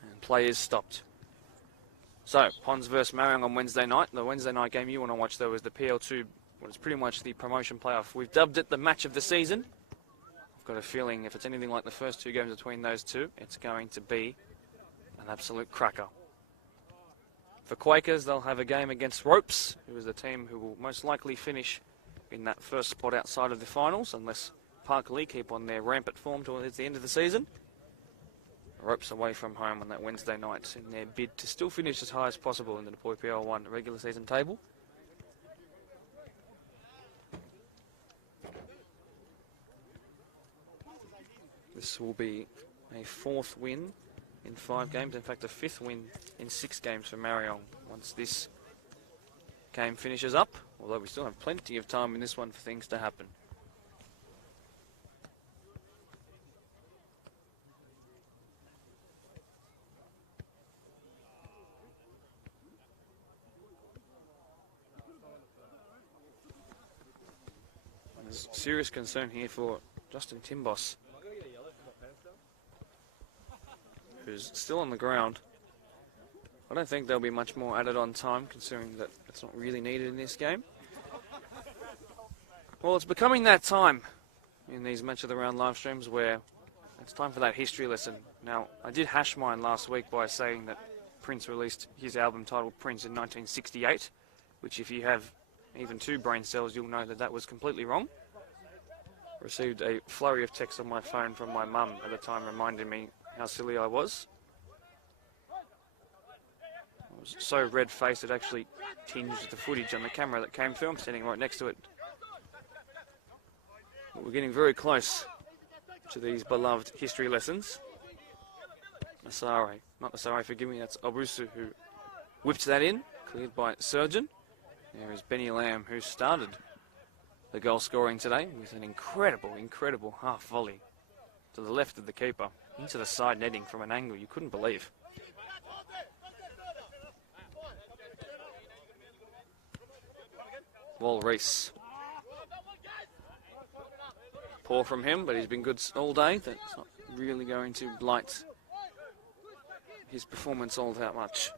And play is stopped. So, Ponds versus Marayong on Wednesday night. The Wednesday night game you want to watch, though, is the PL2, what is pretty much the promotion playoff. We've dubbed it the match of the season. I've got a feeling if it's anything like the first two games between those two, it's going to be an absolute cracker. For Quakers, they'll have a game against Ropes, who is the team who will most likely finish in that first spot outside of the finals, unless Park Lee keep on their rampant form towards the end of the season. Ropes away from home on that Wednesday night in their bid to still finish as high as possible in the Deploy PL1 regular season table. This will be a fourth win in 5 games. In fact, a 5th win in 6 games for Marion once this game finishes up. Although we still have plenty of time in this one for things to happen. There's serious concern here for Justin Timbos, who's still on the ground. I don't think there'll be much more added on time, considering that it's not really needed in this game. Well, it's becoming that time in these Match of the Round live streams where it's time for that history lesson. Now, I did hash mine last week by saying that Prince released his album titled Prince in 1968, which if you have even 2 brain cells, you'll know that that was completely wrong. Received a flurry of texts on my phone from my mum at the time reminding me how silly I was. I was so red-faced it actually tinged the footage on the camera that came through. I'm standing right next to it. But we're getting very close to these beloved history lessons. Masari, not Masari, forgive me, that's Obusu who whipped that in, cleared by Surgeon. There is Benny Lamb who started the goal scoring today with an incredible half volley to the left of the keeper into the side netting from an angle you couldn't believe. Wall Reese. Poor from him, but he's been good all day. That's not really going to blight his performance all that much.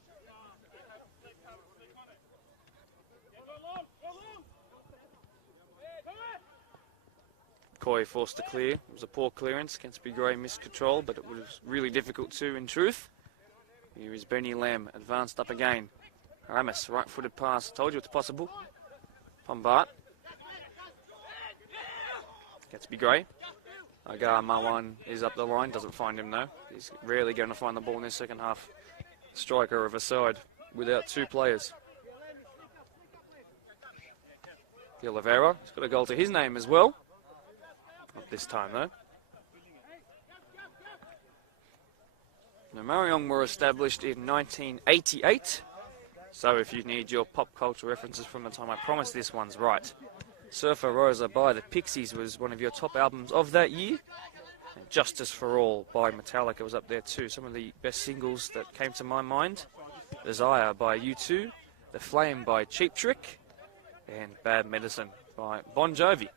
Koi forced to clear. It was a poor clearance. Kensby Gray missed control, but it was really difficult too, in truth. Here is Benny Lamb, advanced up again. Aramis, right-footed pass. Told you it's possible. Pumbart. Kensby Gray. Agar Mawan is up the line. Doesn't find him, though. He's rarely going to find the ball in this second half. Striker of a side without 2 players. De Oliveira. He's got a goal to his name as well. Not this time, though. Now, Marayong were established in 1988. So if you need your pop culture references from the time, I promise this one's right. Surfer Rosa by the Pixies was one of your top albums of that year. And Justice for All by Metallica was up there too. Some of the best singles that came to my mind. Desire by U2. The Flame by Cheap Trick. And Bad Medicine by Bon Jovi.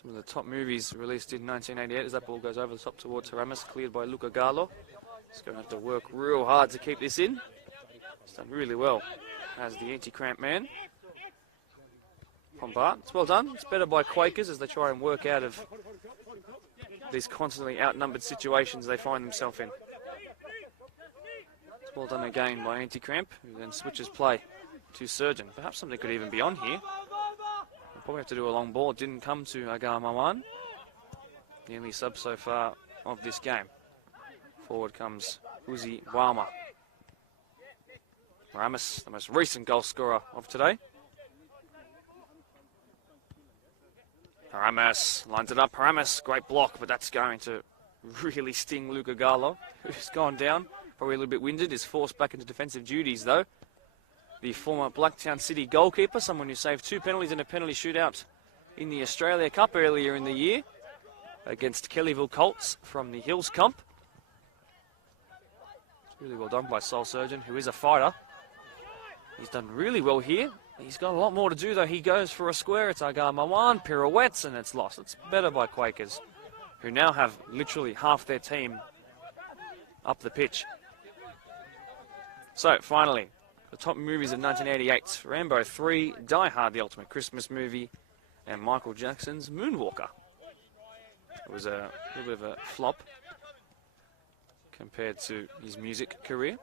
Some of the top movies released in 1988 as that ball goes over the top towards Haramis, cleared by Luca Gallo. He's going to have to work real hard to keep this in. He's done really well as the anti-cramp man. Pombart, it's well done. It's better by Quakers as they try and work out of these constantly outnumbered situations they find themselves in. It's well done again by anti-cramp, who then switches play to Surgeon. Perhaps something could even be on here. We'll probably have to do a long ball. It didn't come to Agar Mawan. The only sub so far of this game. Forward comes Uzi Wama. Ramis, the most recent goal scorer of today. Paramas lines it up. Paramas, great block, but that's going to really sting Luca Gallo, who's gone down. Probably a little bit winded, is forced back into defensive duties, though. The former Blacktown City goalkeeper, someone who saved 2 penalties in a penalty shootout in the Australia Cup earlier in the year against Kellyville Colts from the Hills Comp. It's really well done by Soul Surgeon, who is a fighter. He's done really well here. He's got a lot more to do, though. He goes for a square. It's Agar Mawan, pirouettes, and it's lost. It's better by Quakers, who now have literally half their team up the pitch. So, finally, the top movies of 1988. Rambo 3, Die Hard, the ultimate Christmas movie, and Michael Jackson's Moonwalker. It was a little bit of a flop compared to his music career.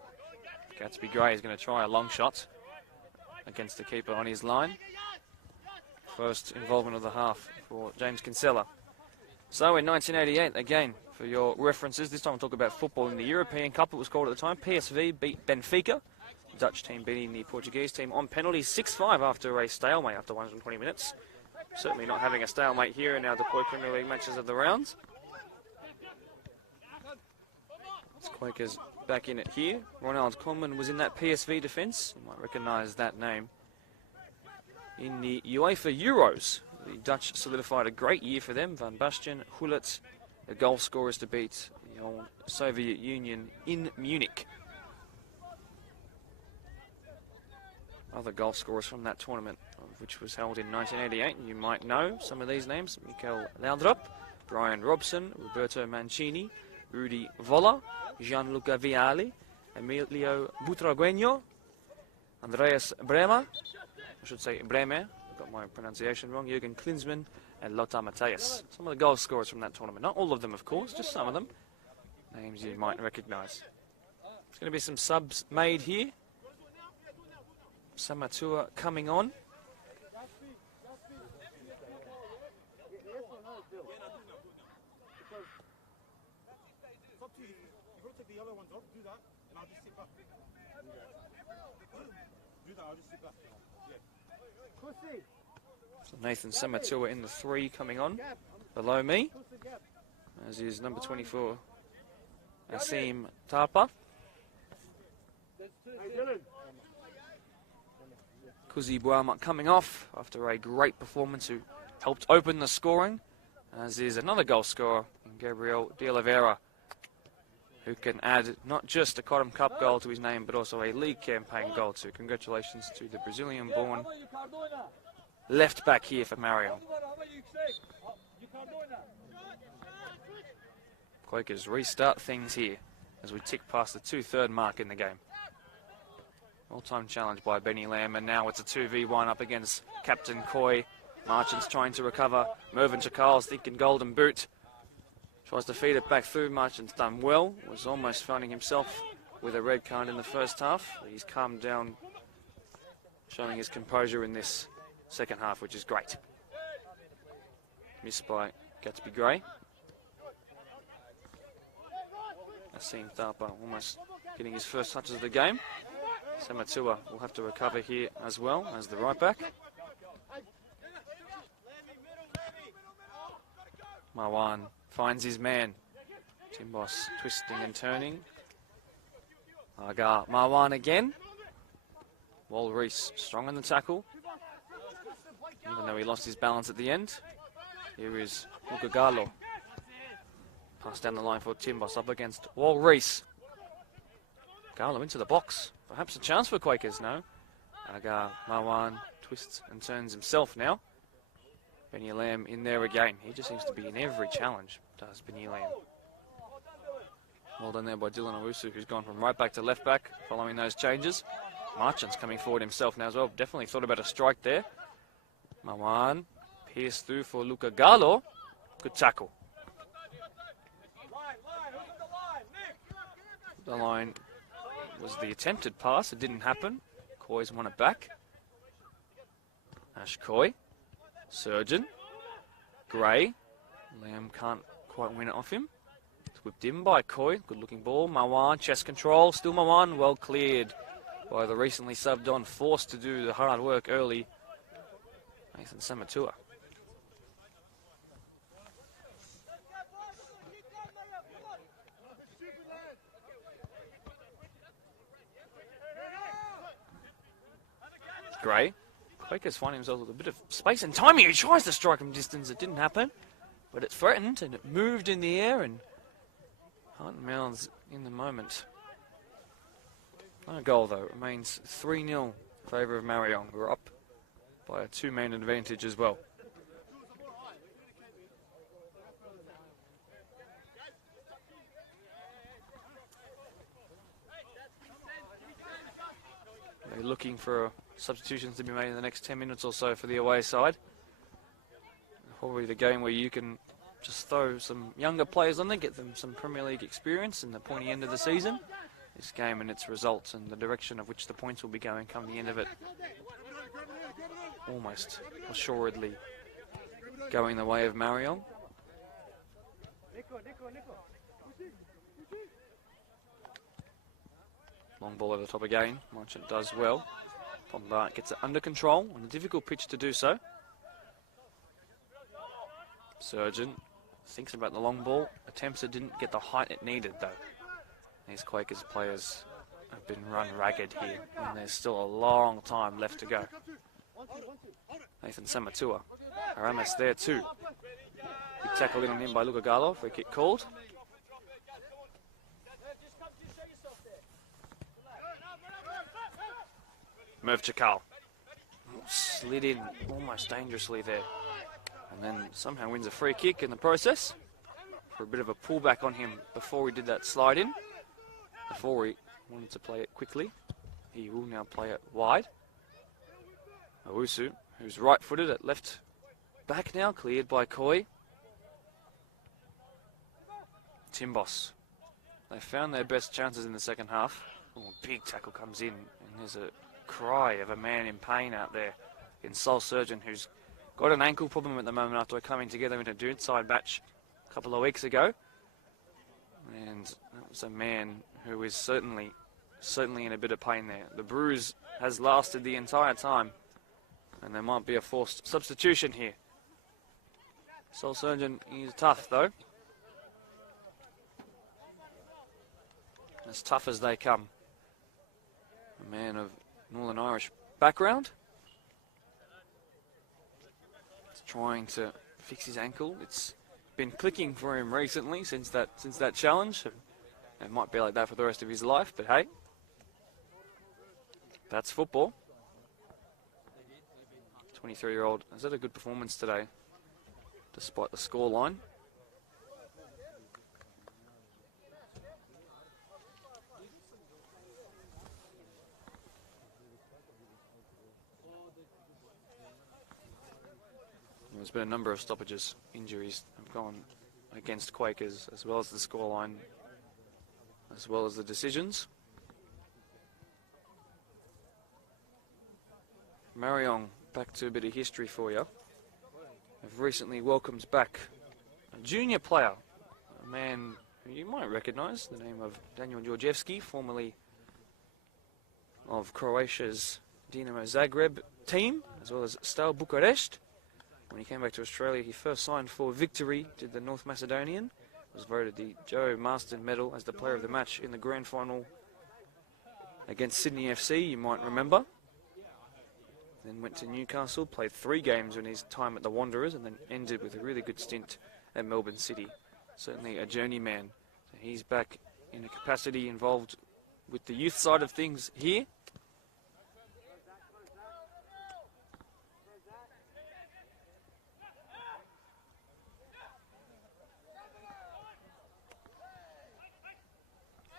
Gatsby Gray is going to try a long shot against the keeper on his line. First involvement of the half for James Kinsella. So in 1988, again, for your references, this time we'll talk about football in the European Cup, it was called at the time. PSV beat Benfica. The Dutch team beating the Portuguese team on penalties 6-5 after a stalemate after 120 minutes. Certainly not having a stalemate here in our deployed Premier League matches of the rounds. It's Quakers back in it here. Ronald Koeman was in that PSV defence. You might recognise that name in the UEFA Euros. The Dutch solidified a great year for them. Van Basten, Gullit, the goal scorers to beat the old Soviet Union in Munich. Other goal scorers from that tournament, which was held in 1988, and you might know some of these names: Mikel Laudrup, Brian Robson, Roberto Mancini, Rudi Voller, Gianluca Vialli, Emilio Butragueño, Andreas Bremer, I should say Bremer, I got my pronunciation wrong, Jürgen Klinsmann, and Lothar Matthäus. Some of the goal scorers from that tournament. Not all of them, of course, just some of them. Names you might recognise. There's going to be some subs made here. Samatua coming on. So Nathan Samatua in the 3 coming on below me, as is number 24 Asim Tapa. Kuzi Buama coming off after a great performance, who helped open the scoring, as is another goal scorer in Gabriel De Oliveira, who can add not just a Cotton Cup goal to his name, but also a league campaign goal too. Congratulations to the Brazilian-born left back here for Marion. Quakers restart things here as we tick past the 2/3 mark in the game. All-time challenge by Benny Lamb, and now it's a 2v1 up against Captain Coy. Marchant's trying to recover. Mervyn Chakal's thinking golden boot. Tries to feed it back through. Marchant's done well. Was almost finding himself with a red card in the first half. He's calmed down, showing his composure in this second half, which is great. Missed by Gatsby Gray. Asim Thapa almost getting his first touches of the game. Samatua will have to recover here as well as the right back. Marwan finds his man. Timbos twisting and turning. Aga Marwan again. Wal Reese strong in the tackle, even though he lost his balance at the end. Here is Luka Galo. Pass down the line for Timbos up against Wal Reese. Galo into the box. Perhaps a chance for Quakers, no? Aga Marwan twists and turns himself now. Benny Lamb in there again. He just seems to be in every challenge, does Benny Lamb. Well done there by Dylan Owusu, who's gone from right back to left back following those changes. Marchant's coming forward himself now as well. Definitely thought about a strike there. Marwan pierced through for Luka Galo. Good tackle. The line was the attempted pass. It didn't happen. Coy's won it back. Ash Coy. Surgeon. Gray. Lamb can't quite win it off him. It's whipped in by Coy. Good looking ball. Marwan, chest control. Still Marwan. Well cleared by the recently subbed on. Forced to do the hard work early. Nathan Samatua. Gray. Quakers find himself with a bit of space and timing. He tries to strike from distance. It didn't happen, but it threatened and it moved in the air, and heart and mouths in the moment. No goal though. It remains 3-0 in favour of Marayong. We're up by a 2-man advantage as well. They're looking for substitutions to be made in the next 10 minutes or so for the away side. Probably the game where you can just throw some younger players on there, get them some Premier League experience in the pointy end of the season. This game and its results and the direction of which the points will be going come the end of it. Almost assuredly going the way of Marion. Long ball over the top again. Marchant does well. Bombard gets it under control on a difficult pitch to do so. Surgeon thinks about the long ball. Attempts it, didn't get the height it needed though. These Quakers players have been run ragged here, and there's still a long time left to go. Nathan Samatua. Aramis there too. Big tackle in on him by Luca Gallo. Free kick called. Merv Chakal. Slid in almost dangerously there. And then somehow wins a free kick in the process. For a bit of a pullback on him before he did that slide in. Before he wanted to play it quickly. He will now play it wide. Owusu, who's right-footed at left back now, cleared by Koi. Timbos. They found their best chances in the second half. Oh, a big tackle comes in, and there's a cry of a man in pain out there in Soul Surgeon, who's got an ankle problem at the moment after coming together in a Doonside match a couple of weeks ago. And that was a man who is certainly in a bit of pain there. The bruise has lasted the entire time, and there might be a forced substitution here. Soul Surgeon is tough though. As tough as they come. A man of Northern Irish background. He's trying to fix his ankle. It's been clicking for him recently since that challenge. It might be like that for the rest of his life, but hey, that's football. 23-year-old has had a good performance today, despite the scoreline. There's been a number of stoppages, injuries have gone against Quakers, as well as the scoreline, as well as the decisions. Marayong, back to a bit of history for you. Have recently welcomed back a junior player, a man who you might recognise, the name of Daniel Georgievski, formerly of Croatia's Dinamo Zagreb team, as well as Steaua Bucharest. When he came back to Australia, he first signed for Victory, did the North Macedonian, was voted the Joe Marston Medal as the player of the match in the grand final against Sydney FC, you might remember. Then went to Newcastle, played 3 games in his time at the Wanderers, and then ended with a really good stint at Melbourne City. Certainly a journeyman. So he's back in a capacity involved with the youth side of things here.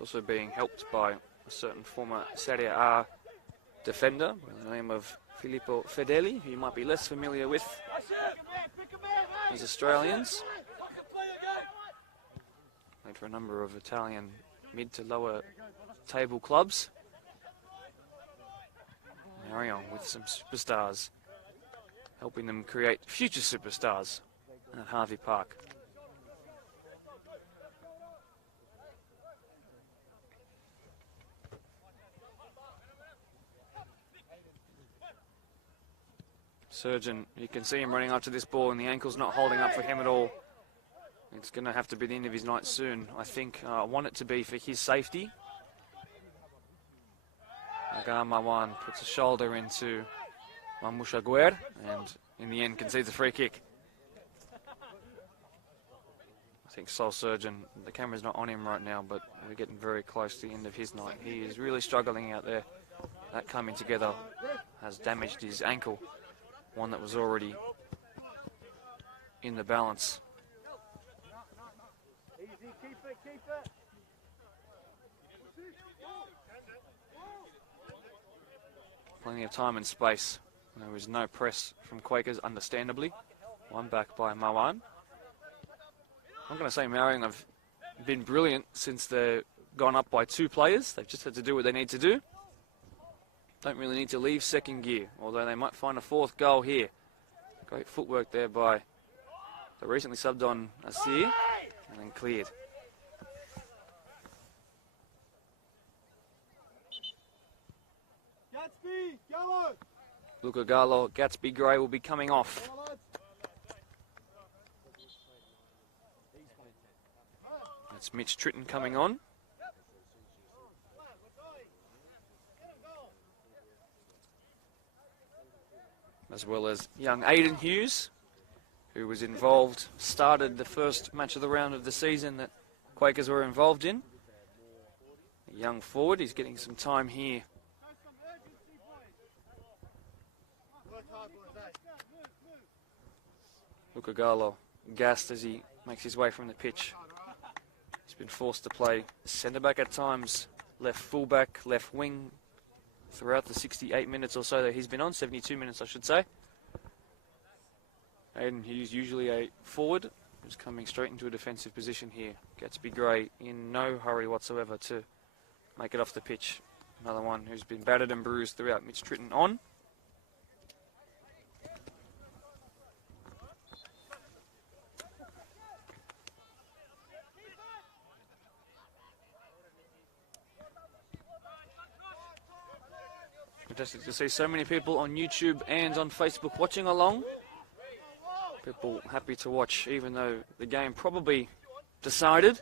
Also being helped by a certain former Serie A defender by the name of Filippo Fedeli, who you might be less familiar with as Australians. Played for a number of Italian mid to lower table clubs. Marion with some superstars, helping them create future superstars at Harvey Park. Surgeon, you can see him running after this ball and the ankle's not holding up for him at all. It's going to have to be the end of his night soon, I think. I want it to be for his safety. Agar Mawan puts a shoulder into Mamusha Guer and in the end concedes a free kick. I think Soul Surgeon, the camera's not on him right now, but we're getting very close to the end of his night. He is really struggling out there. That coming together has damaged his ankle. One that was already in the balance. Easy, keep it. Plenty of time and space. There was no press from Quakers, understandably. One back by Mawan. I'm going to say Marion have been brilliant since they've gone up by 2 players. They've just had to do what they need to do. Don't really need to leave second gear, although they might find a 4th goal here. Great footwork there by the recently subbed on Asir, and then cleared. Gatsby, Gallo. Luca Gallo, Gatsby Gray will be coming off. That's Mitch Tritton coming on. as well as young Aidan Hughes, who was involved, started the first match of the round of the season that Quakers were involved in. A young forward, he's getting some time here. Luca Gallo gassed as he makes his way from the pitch. He's been forced to play centre-back at times, left full-back, left wing throughout the 68 minutes or so that he's been on, 72 minutes I should say. Aidan Hughes, usually a forward, who's coming straight into a defensive position here. Gatsby Gray in no hurry whatsoever to make it off the pitch. Another one who's been battered and bruised throughout. Mitch Tritton on. Fantastic to see so many people on YouTube and on Facebook watching along. People happy to watch, even though the game probably decided.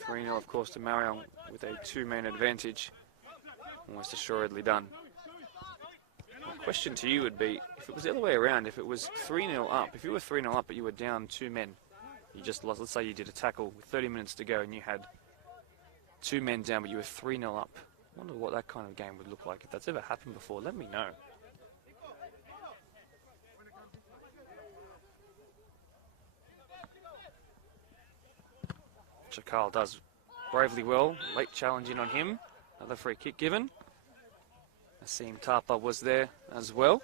3-0, of course, to Marion with a two-man advantage. Almost assuredly done. My question to you would be, if it was the other way around, if it was 3-0 up, if you were 3-0 up but you were down two men, you just lost, let's say you did a tackle with 30 minutes to go and you had two men down but you were 3-0 up. I wonder what that kind of game would look like. If that's ever happened before, let me know. Chakal does bravely well. Late challenge in on him. Another free kick given. Asim Tapa was there as well.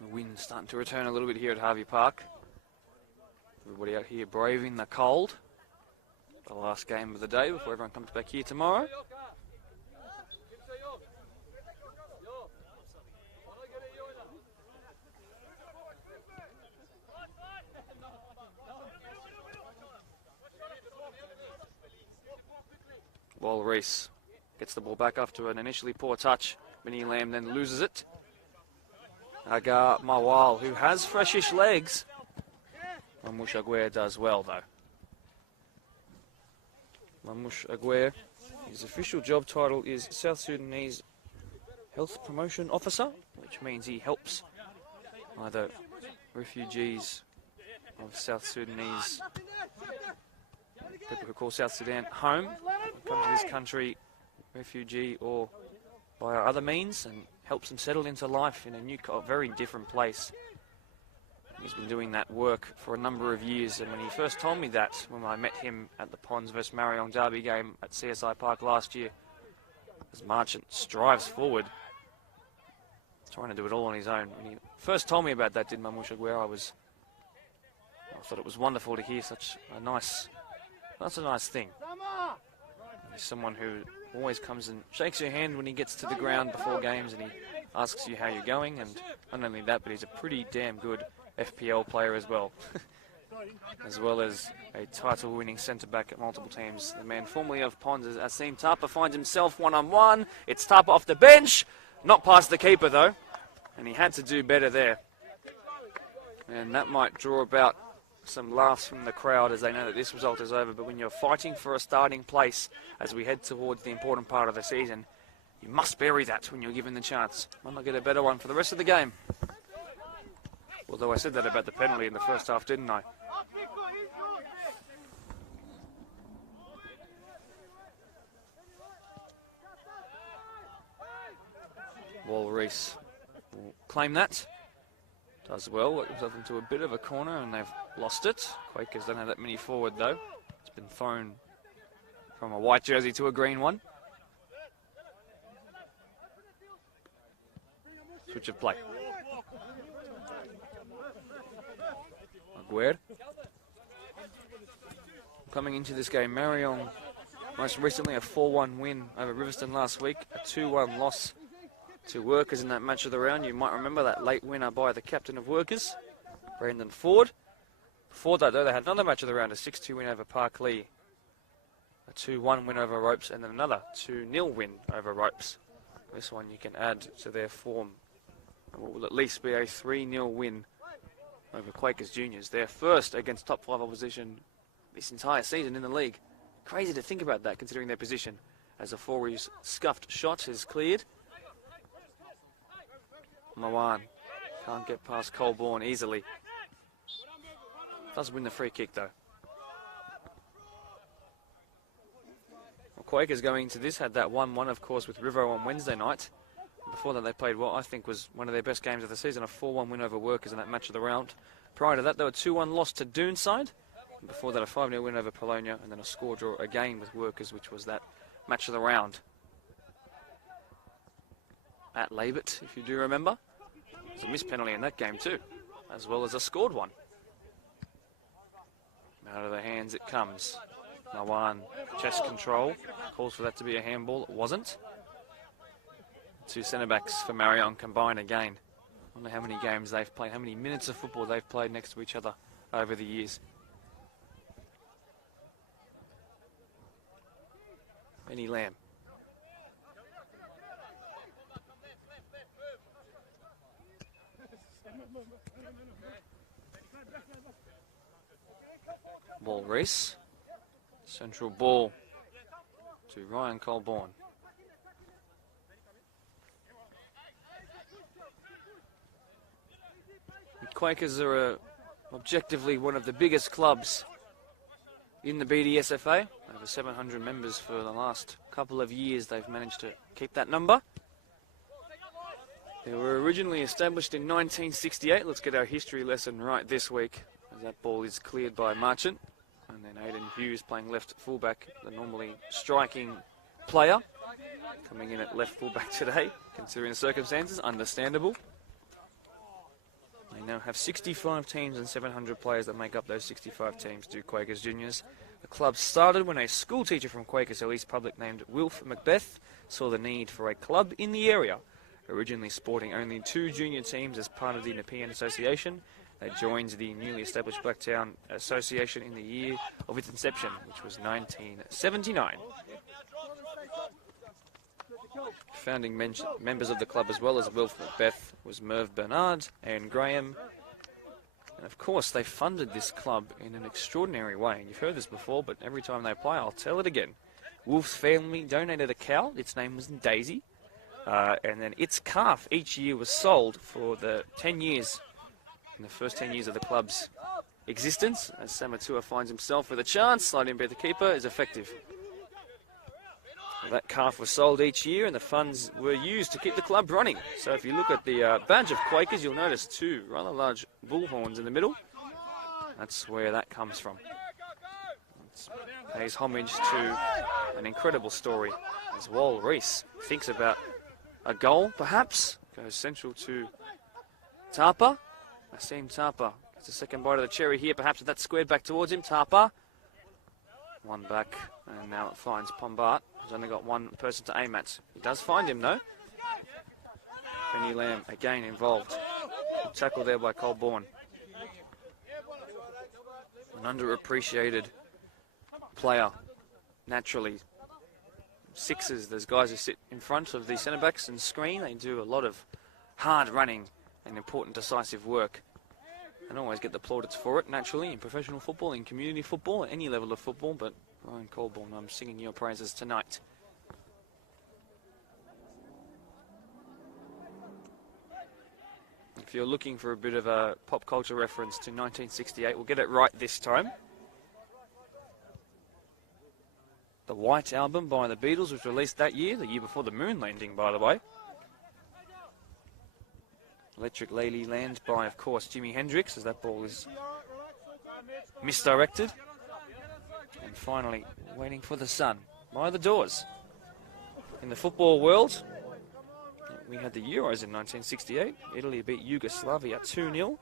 The wind starting to return a little bit here at Harvey Park. Everybody out here braving the cold. The last game of the day before everyone comes back here tomorrow. Wall Reese gets the ball back after an initially poor touch. Vinnie Lamb then loses it. Agar Mawal, who has freshish legs. Mamouche Aguirre does well, though. Mamouche Aguirre, his official job title is South Sudanese Health Promotion Officer, which means he helps either refugees of South Sudanese, people who call South Sudan home, come to this country, refugee or by other means, and helps them settle into life in a new, very different place. He's been doing that work for a number of years, and when he first told me that, when I met him at the Ponds vs Marayong derby game at CSI Park last year, as Marchant strives forward, trying to do it all on his own. When he first told me about that, did Mamouche Aguirre, I thought it was wonderful to hear such a nice, that's a nice thing. He's someone who always comes and shakes your hand when he gets to the ground before games, and he asks you how you're going, and not only that, but he's a pretty damn good FPL player as well. As well as a title-winning centre-back at multiple teams. The man formerly of Ponds, Asim Tapa, finds himself one-on-one. It's Tapa off the bench. Not past the keeper, though. And he had to do better there. And that might draw about some laughs from the crowd as they know that this result is over. But when you're fighting for a starting place as we head towards the important part of the season, you must bury that when you're given the chance. Might not get a better one for the rest of the game. Although I said that about the penalty in the first half, didn't I? Wall Reese will claim that. Does well. Worked himself into a bit of a corner and they've lost it. Quakers don't have that many forward though. It's been thrown from a white jersey to a green one. Switch of play. Aguirre. Coming into this game, Marion most recently a 4-1 win over Riverston last week, a 2-1 loss to Workers in that match of the round. You might remember that late winner by the captain of Workers, Brandon Ford. Before that, though, they had another match of the round, a 6-2 win over Park Lee, a 2-1 win over Ropes, and then another 2-0 win over Ropes. This one you can add to their form. It will at least be a 3-0 win over Quakers Juniors. Their first against top 5 opposition this entire season in the league. Crazy to think about that, considering their position. as Afori's scuffed shot is cleared. Mawan can't get past Colborne easily. Does win the free kick though. Well, Quakers going into this had that 1-1 of course with Rivo on Wednesday night. Before that they played what I think was one of their best games of the season, a 4-1 win over Workers in that match of the round. Prior to that they were 2-1 loss to Doonside. And before that a 5-0 win over Polonia and then a score draw again with Workers, which was that match of the round. At Labert, if you do remember. There's a missed penalty in that game too, as well as a scored one. Out of the hands it comes. Mawan, chest control, calls for that to be a handball. It wasn't. Two centre-backs for Marion combine again. I wonder how many games they've played, how many minutes of football they've played next to each other over the years. Benny Lamb. Ball race. Central ball to Ryan Colborne. The Quakers are objectively one of the biggest clubs in the BDSFA. Over 700 members for the last couple of years. They've managed to keep that number. They were originally established in 1968. Let's get our history lesson right this week, as that ball is cleared by Marchant. And then Aidan Hughes playing left fullback, the normally striking player. Coming in at left fullback today, considering the circumstances, understandable. They now have 65 teams and 700 players that make up those 65 teams, do Quakers Juniors. The club started when a school teacher from Quakers Hill East Public named Wilf Macbeth saw the need for a club in the area, originally sporting only 2 junior teams as part of the Nepean Association. They joined the newly established Blacktown Association in the year of its inception, which was 1979. Founding members of the club, as well as Wilf Macbeth, was Merv Bernard and Graham. And of course, they funded this club in an extraordinary way. And you've heard this before, but every time they play, I'll tell it again. Wolf's family donated a cow. Its name was Daisy. And then its calf each year was sold for the 10 years. In the first 10 years of the club's existence, as Samatua finds himself with a chance, sliding by the keeper is effective. That calf was sold each year and the funds were used to keep the club running. So if you look at the badge of Quakers, you'll notice 2 rather large bull horns in the middle. That's where that comes from. It pays homage to an incredible story as Wal Reese thinks about a goal, perhaps. Goes central to Tapa. Asim Tapa gets a second bite of the cherry here, perhaps with that squared back towards him. Tapa. One back, and now it finds Pombart. He's only got one person to aim at. He does find him though. Benny Lamb again involved. Good tackle there by Colborne. An underappreciated player, naturally. Sixers, those guys who sit in front of the centre-backs and screen, they do a lot of hard running and important decisive work. And always get the plaudits for it, naturally, in professional football, in community football, at any level of football. But Ryan Colborne, I'm singing your praises tonight. If you're looking for a bit of a pop culture reference to 1968, we'll get it right this time. The White Album by the Beatles was released that year, the year before the moon landing, by the way. Electric Lady Land by, of course, Jimi Hendrix, as that ball is misdirected. And finally, Waiting for the Sun by the Doors. In the football world, we had the Euros in 1968. Italy beat Yugoslavia 2-0.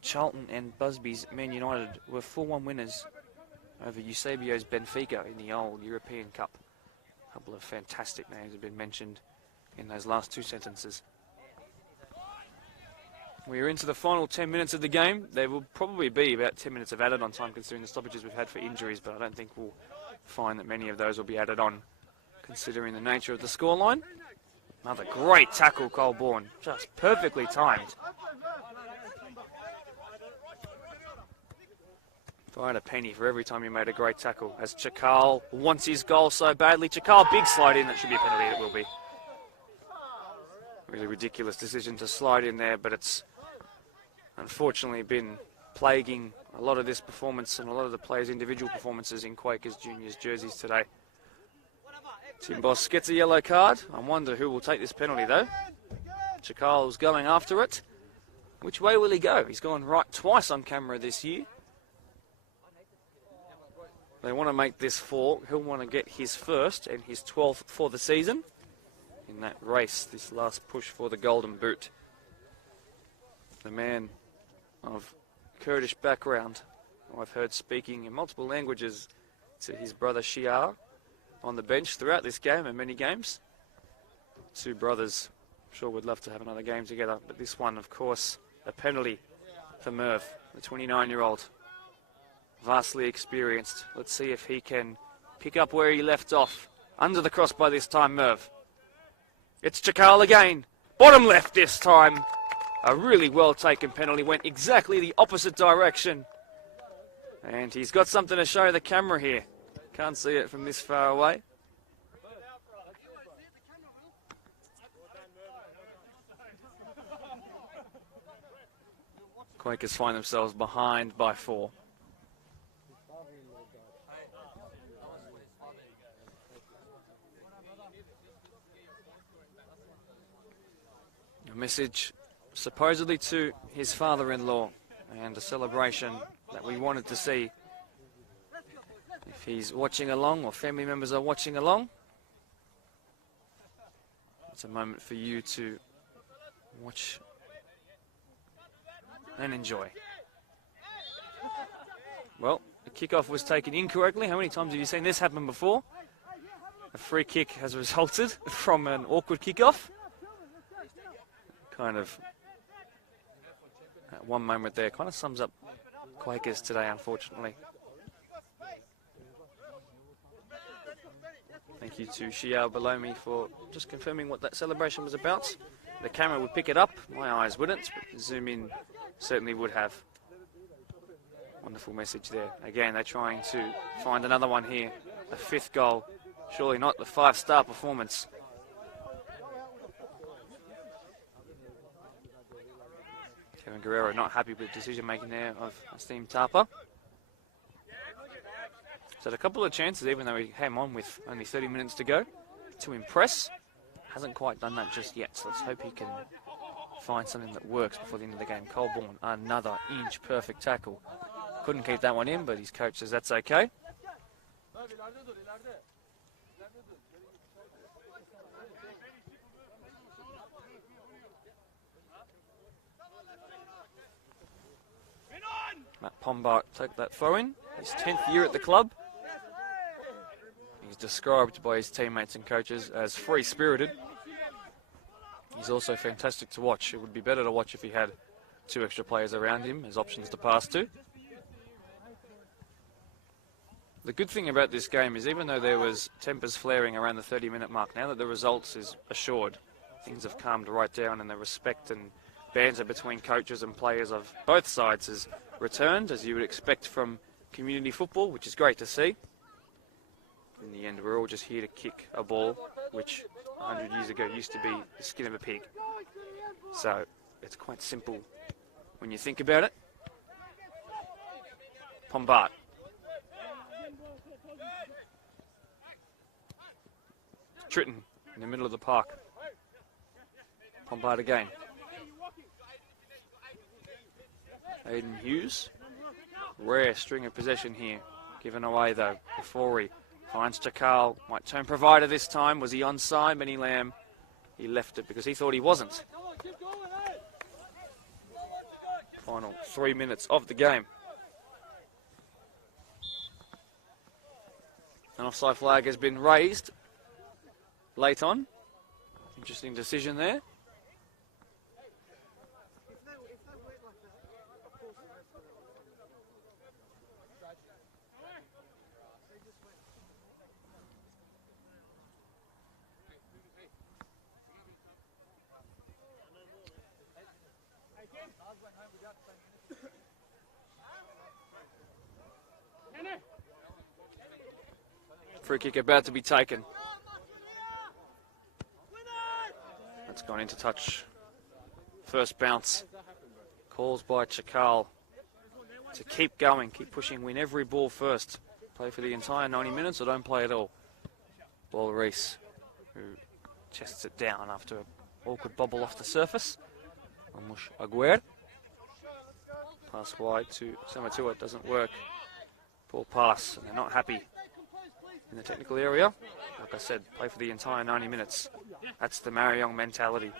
Charlton and Busby's Man United were 4-1 winners over Eusebio's Benfica in the old European Cup. A couple of fantastic names have been mentioned in those last 2 sentences. We're into the final 10 minutes of the game. There will probably be about 10 minutes of added on time considering the stoppages we've had for injuries, but I don't think we'll find that many of those will be added on considering the nature of the scoreline. Another great tackle, Colborne, just perfectly timed. If I had a penny for every time he made a great tackle, as Chakal wants his goal so badly. Chakal, big slide in, that should be a penalty, it will be. Really ridiculous decision to slide in there, but it's unfortunately been plaguing a lot of this performance and a lot of the players' individual performances in Quakers Juniors jerseys today. Tim Boss gets a yellow card. I wonder who will take this penalty though. Chakal's going after it. Which way will he go? He's gone right twice on camera this year. They want to make this 4. He'll want to get his first and his 12th for the season in that race, this last push for the golden boot. The man of Kurdish background, who I've heard speaking in multiple languages to his brother Shiar on the bench throughout this game and many games. 2 brothers, I'm sure would love to have another game together, but this one, of course, a penalty for Merv, the 29-year-old. Vastly experienced. Let's see if he can pick up where he left off. Under the crossbar this time, Merv. It's Chakal again. Bottom left this time. A really well taken penalty. Went exactly the opposite direction. And he's got something to show the camera here. Can't see it from this far away. Quakers find themselves behind by 4. A message supposedly to his father-in-law, and a celebration that we wanted to see. If he's watching along or family members are watching along, it's a moment for you to watch and enjoy. Well, the kickoff was taken incorrectly. How many times have you seen this happen before? A free kick has resulted from an awkward kickoff. Kind of, at one moment there, kind of sums up Quakers today, unfortunately. Thank you to Shiao below me for just confirming what that celebration was about. The camera would pick it up, my eyes wouldn't, but zoom in certainly would have. Wonderful message there. Again, they're trying to find another one here. A 5th goal, surely not the 5-star performance. Kevin Guerrero not happy with decision making there of Asteem Tapa. So had a couple of chances, even though he came on with only 30 minutes to go, to impress. Hasn't quite done that just yet, so let's hope he can find something that works before the end of the game. Colborne, another inch perfect tackle. Couldn't keep that one in, but his coach says that's okay. Matt Pombart took that throw in. His 10th year at the club. He's described by his teammates and coaches as free-spirited. He's also fantastic to watch. It would be better to watch if he had 2 extra players around him as options to pass to. The good thing about this game is even though there was tempers flaring around the 30-minute mark, now that the results is assured, things have calmed right down and the respect and banter between coaches and players of both sides has returned, as you would expect from community football, which is great to see. In the end, we're all just here to kick a ball, which 100 years ago used to be the skin of a pig. So it's quite simple when you think about it. Pombart. Tritton in the middle of the park. Pombart again. Aiden Hughes. Rare string of possession here. Given away though before he finds Chakal. Might turn provider this time. Was he onside? Benny Lamb. He left it because he thought he wasn't. Final 3 minutes of the game. An offside flag has been raised late on. Interesting decision there. Free kick about to be taken. That's gone into touch. First bounce. Calls by Chakal to keep going, keep pushing, win every ball first. Play for the entire 90 minutes or don't play at all. Ball Reese, who chests it down after an awkward bobble off the surface. Almost Aguirre. Pass wide to Samatua, it doesn't work. Poor pass, and they're not happy in the technical area. Like I said, play for the entire 90 minutes. That's the Marayong mentality.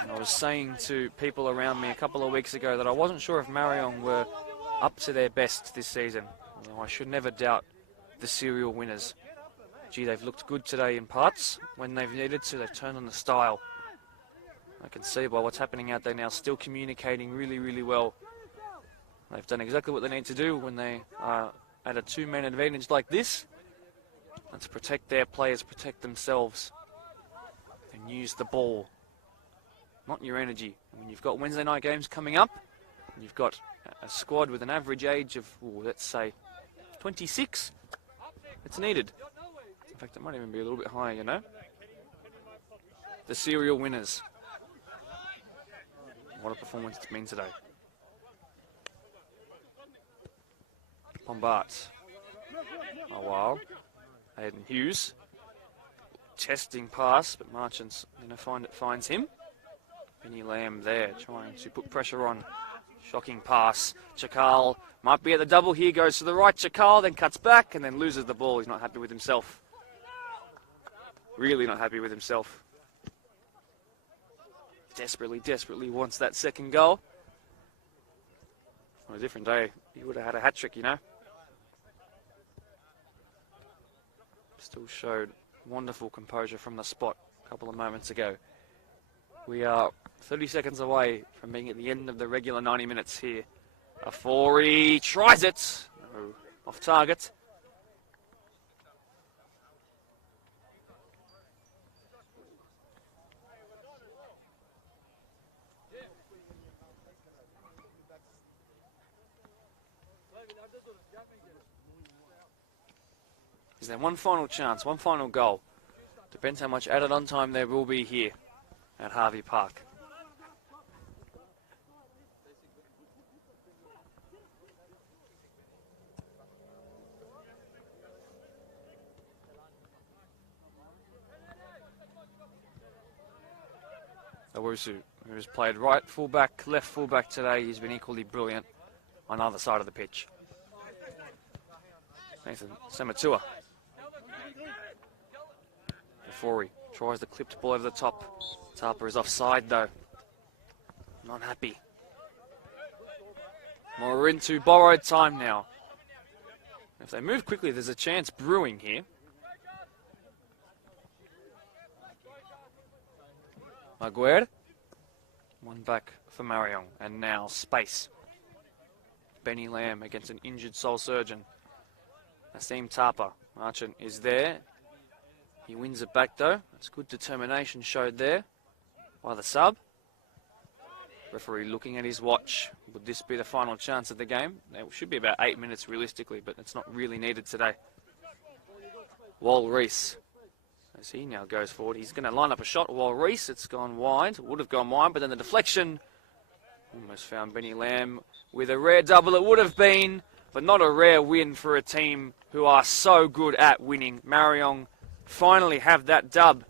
And I was saying to people around me a couple of weeks ago that I wasn't sure if Marayong were up to their best this season. You know, I should never doubt the serial winners. Gee, they've looked good today in parts. When they've needed to, they've turned on the style. I can see by what's happening out there now, still communicating really, really well. They've done exactly what they need to do when they are at a two-man advantage like this. That's protect their players, protect themselves, and use the ball, not your energy. When you've got Wednesday night games coming up, and you've got a squad with an average age of, let's say, 26, it's needed. In fact, it might even be a little bit higher, you know. The serial winners. What a performance it's been today. Bombard. Oh wow. Aiden Hughes. Testing pass, but Marchant's finds him. Benny Lamb there, trying to put pressure on. Shocking pass. Chakal might be at the double here, goes to the right. Chakal then cuts back and then loses the ball. He's not happy with himself. Really not happy with himself. Desperately wants that second goal. On a different day, he would have had a hat-trick, you know. Still showed wonderful composure from the spot a couple of moments ago. We are 30 seconds away from being at the end of the regular 90 minutes here. Afori tries it. No, off target. Is there one final chance, one final goal? Depends how much added on time there will be here at Harvey Park. Owusu, who's played right fullback, left fullback today, he's been equally brilliant on either side of the pitch. Nathan Samatua. Before he tries the clipped ball over the top. Tarper is offside though. Not happy. We're into borrowed time now. If they move quickly, there's a chance brewing here. Aguirre. One back for Marion. And now space. Benny Lamb against an injured soul surgeon. Asim Tarper. Marchant is there. He wins it back though. That's good determination showed there by the sub. Referee looking at his watch. Would this be the final chance of the game? It should be about 8 minutes realistically, but it's not really needed today. Wal Reese, as he now goes forward, he's going to line up a shot. Wal Reese, it's gone wide. Would have gone wide, but then the deflection almost found Benny Lamb with a rare double. It would have been, but not a rare win for a team who are so good at winning. Marayong finally have that dub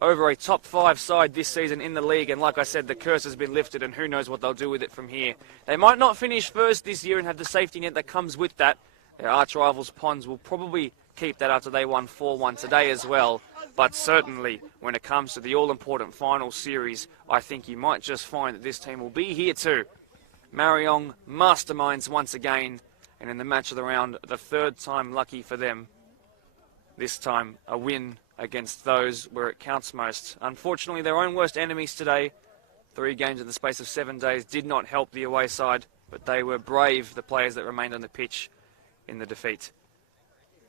over a top 5 side this season in the league, and like I said, the curse has been lifted and who knows what they'll do with it from here. They might not finish first this year and have the safety net that comes with that. Their arch rivals Ponds will probably keep that after they won 4-1 today as well, but certainly when it comes to the all-important final series, I think you might just find that this team will be here too. Marayong masterminds once again, and in the match of the round, the third time lucky for them. This time a win against those where it counts most. Unfortunately, their own worst enemies today. 3 games in the space of 7 days did not help the away side, but they were brave, the players that remained on the pitch in the defeat.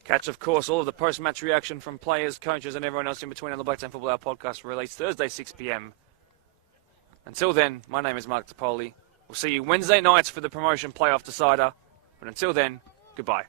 Catch, of course, all of the post-match reaction from players, coaches, and everyone else in between on the Blacktown Football Hour podcast, released Thursday, 6 p.m. Until then, my name is Mark DePoli. We'll see you Wednesday nights for the promotion playoff decider. But until then, goodbye.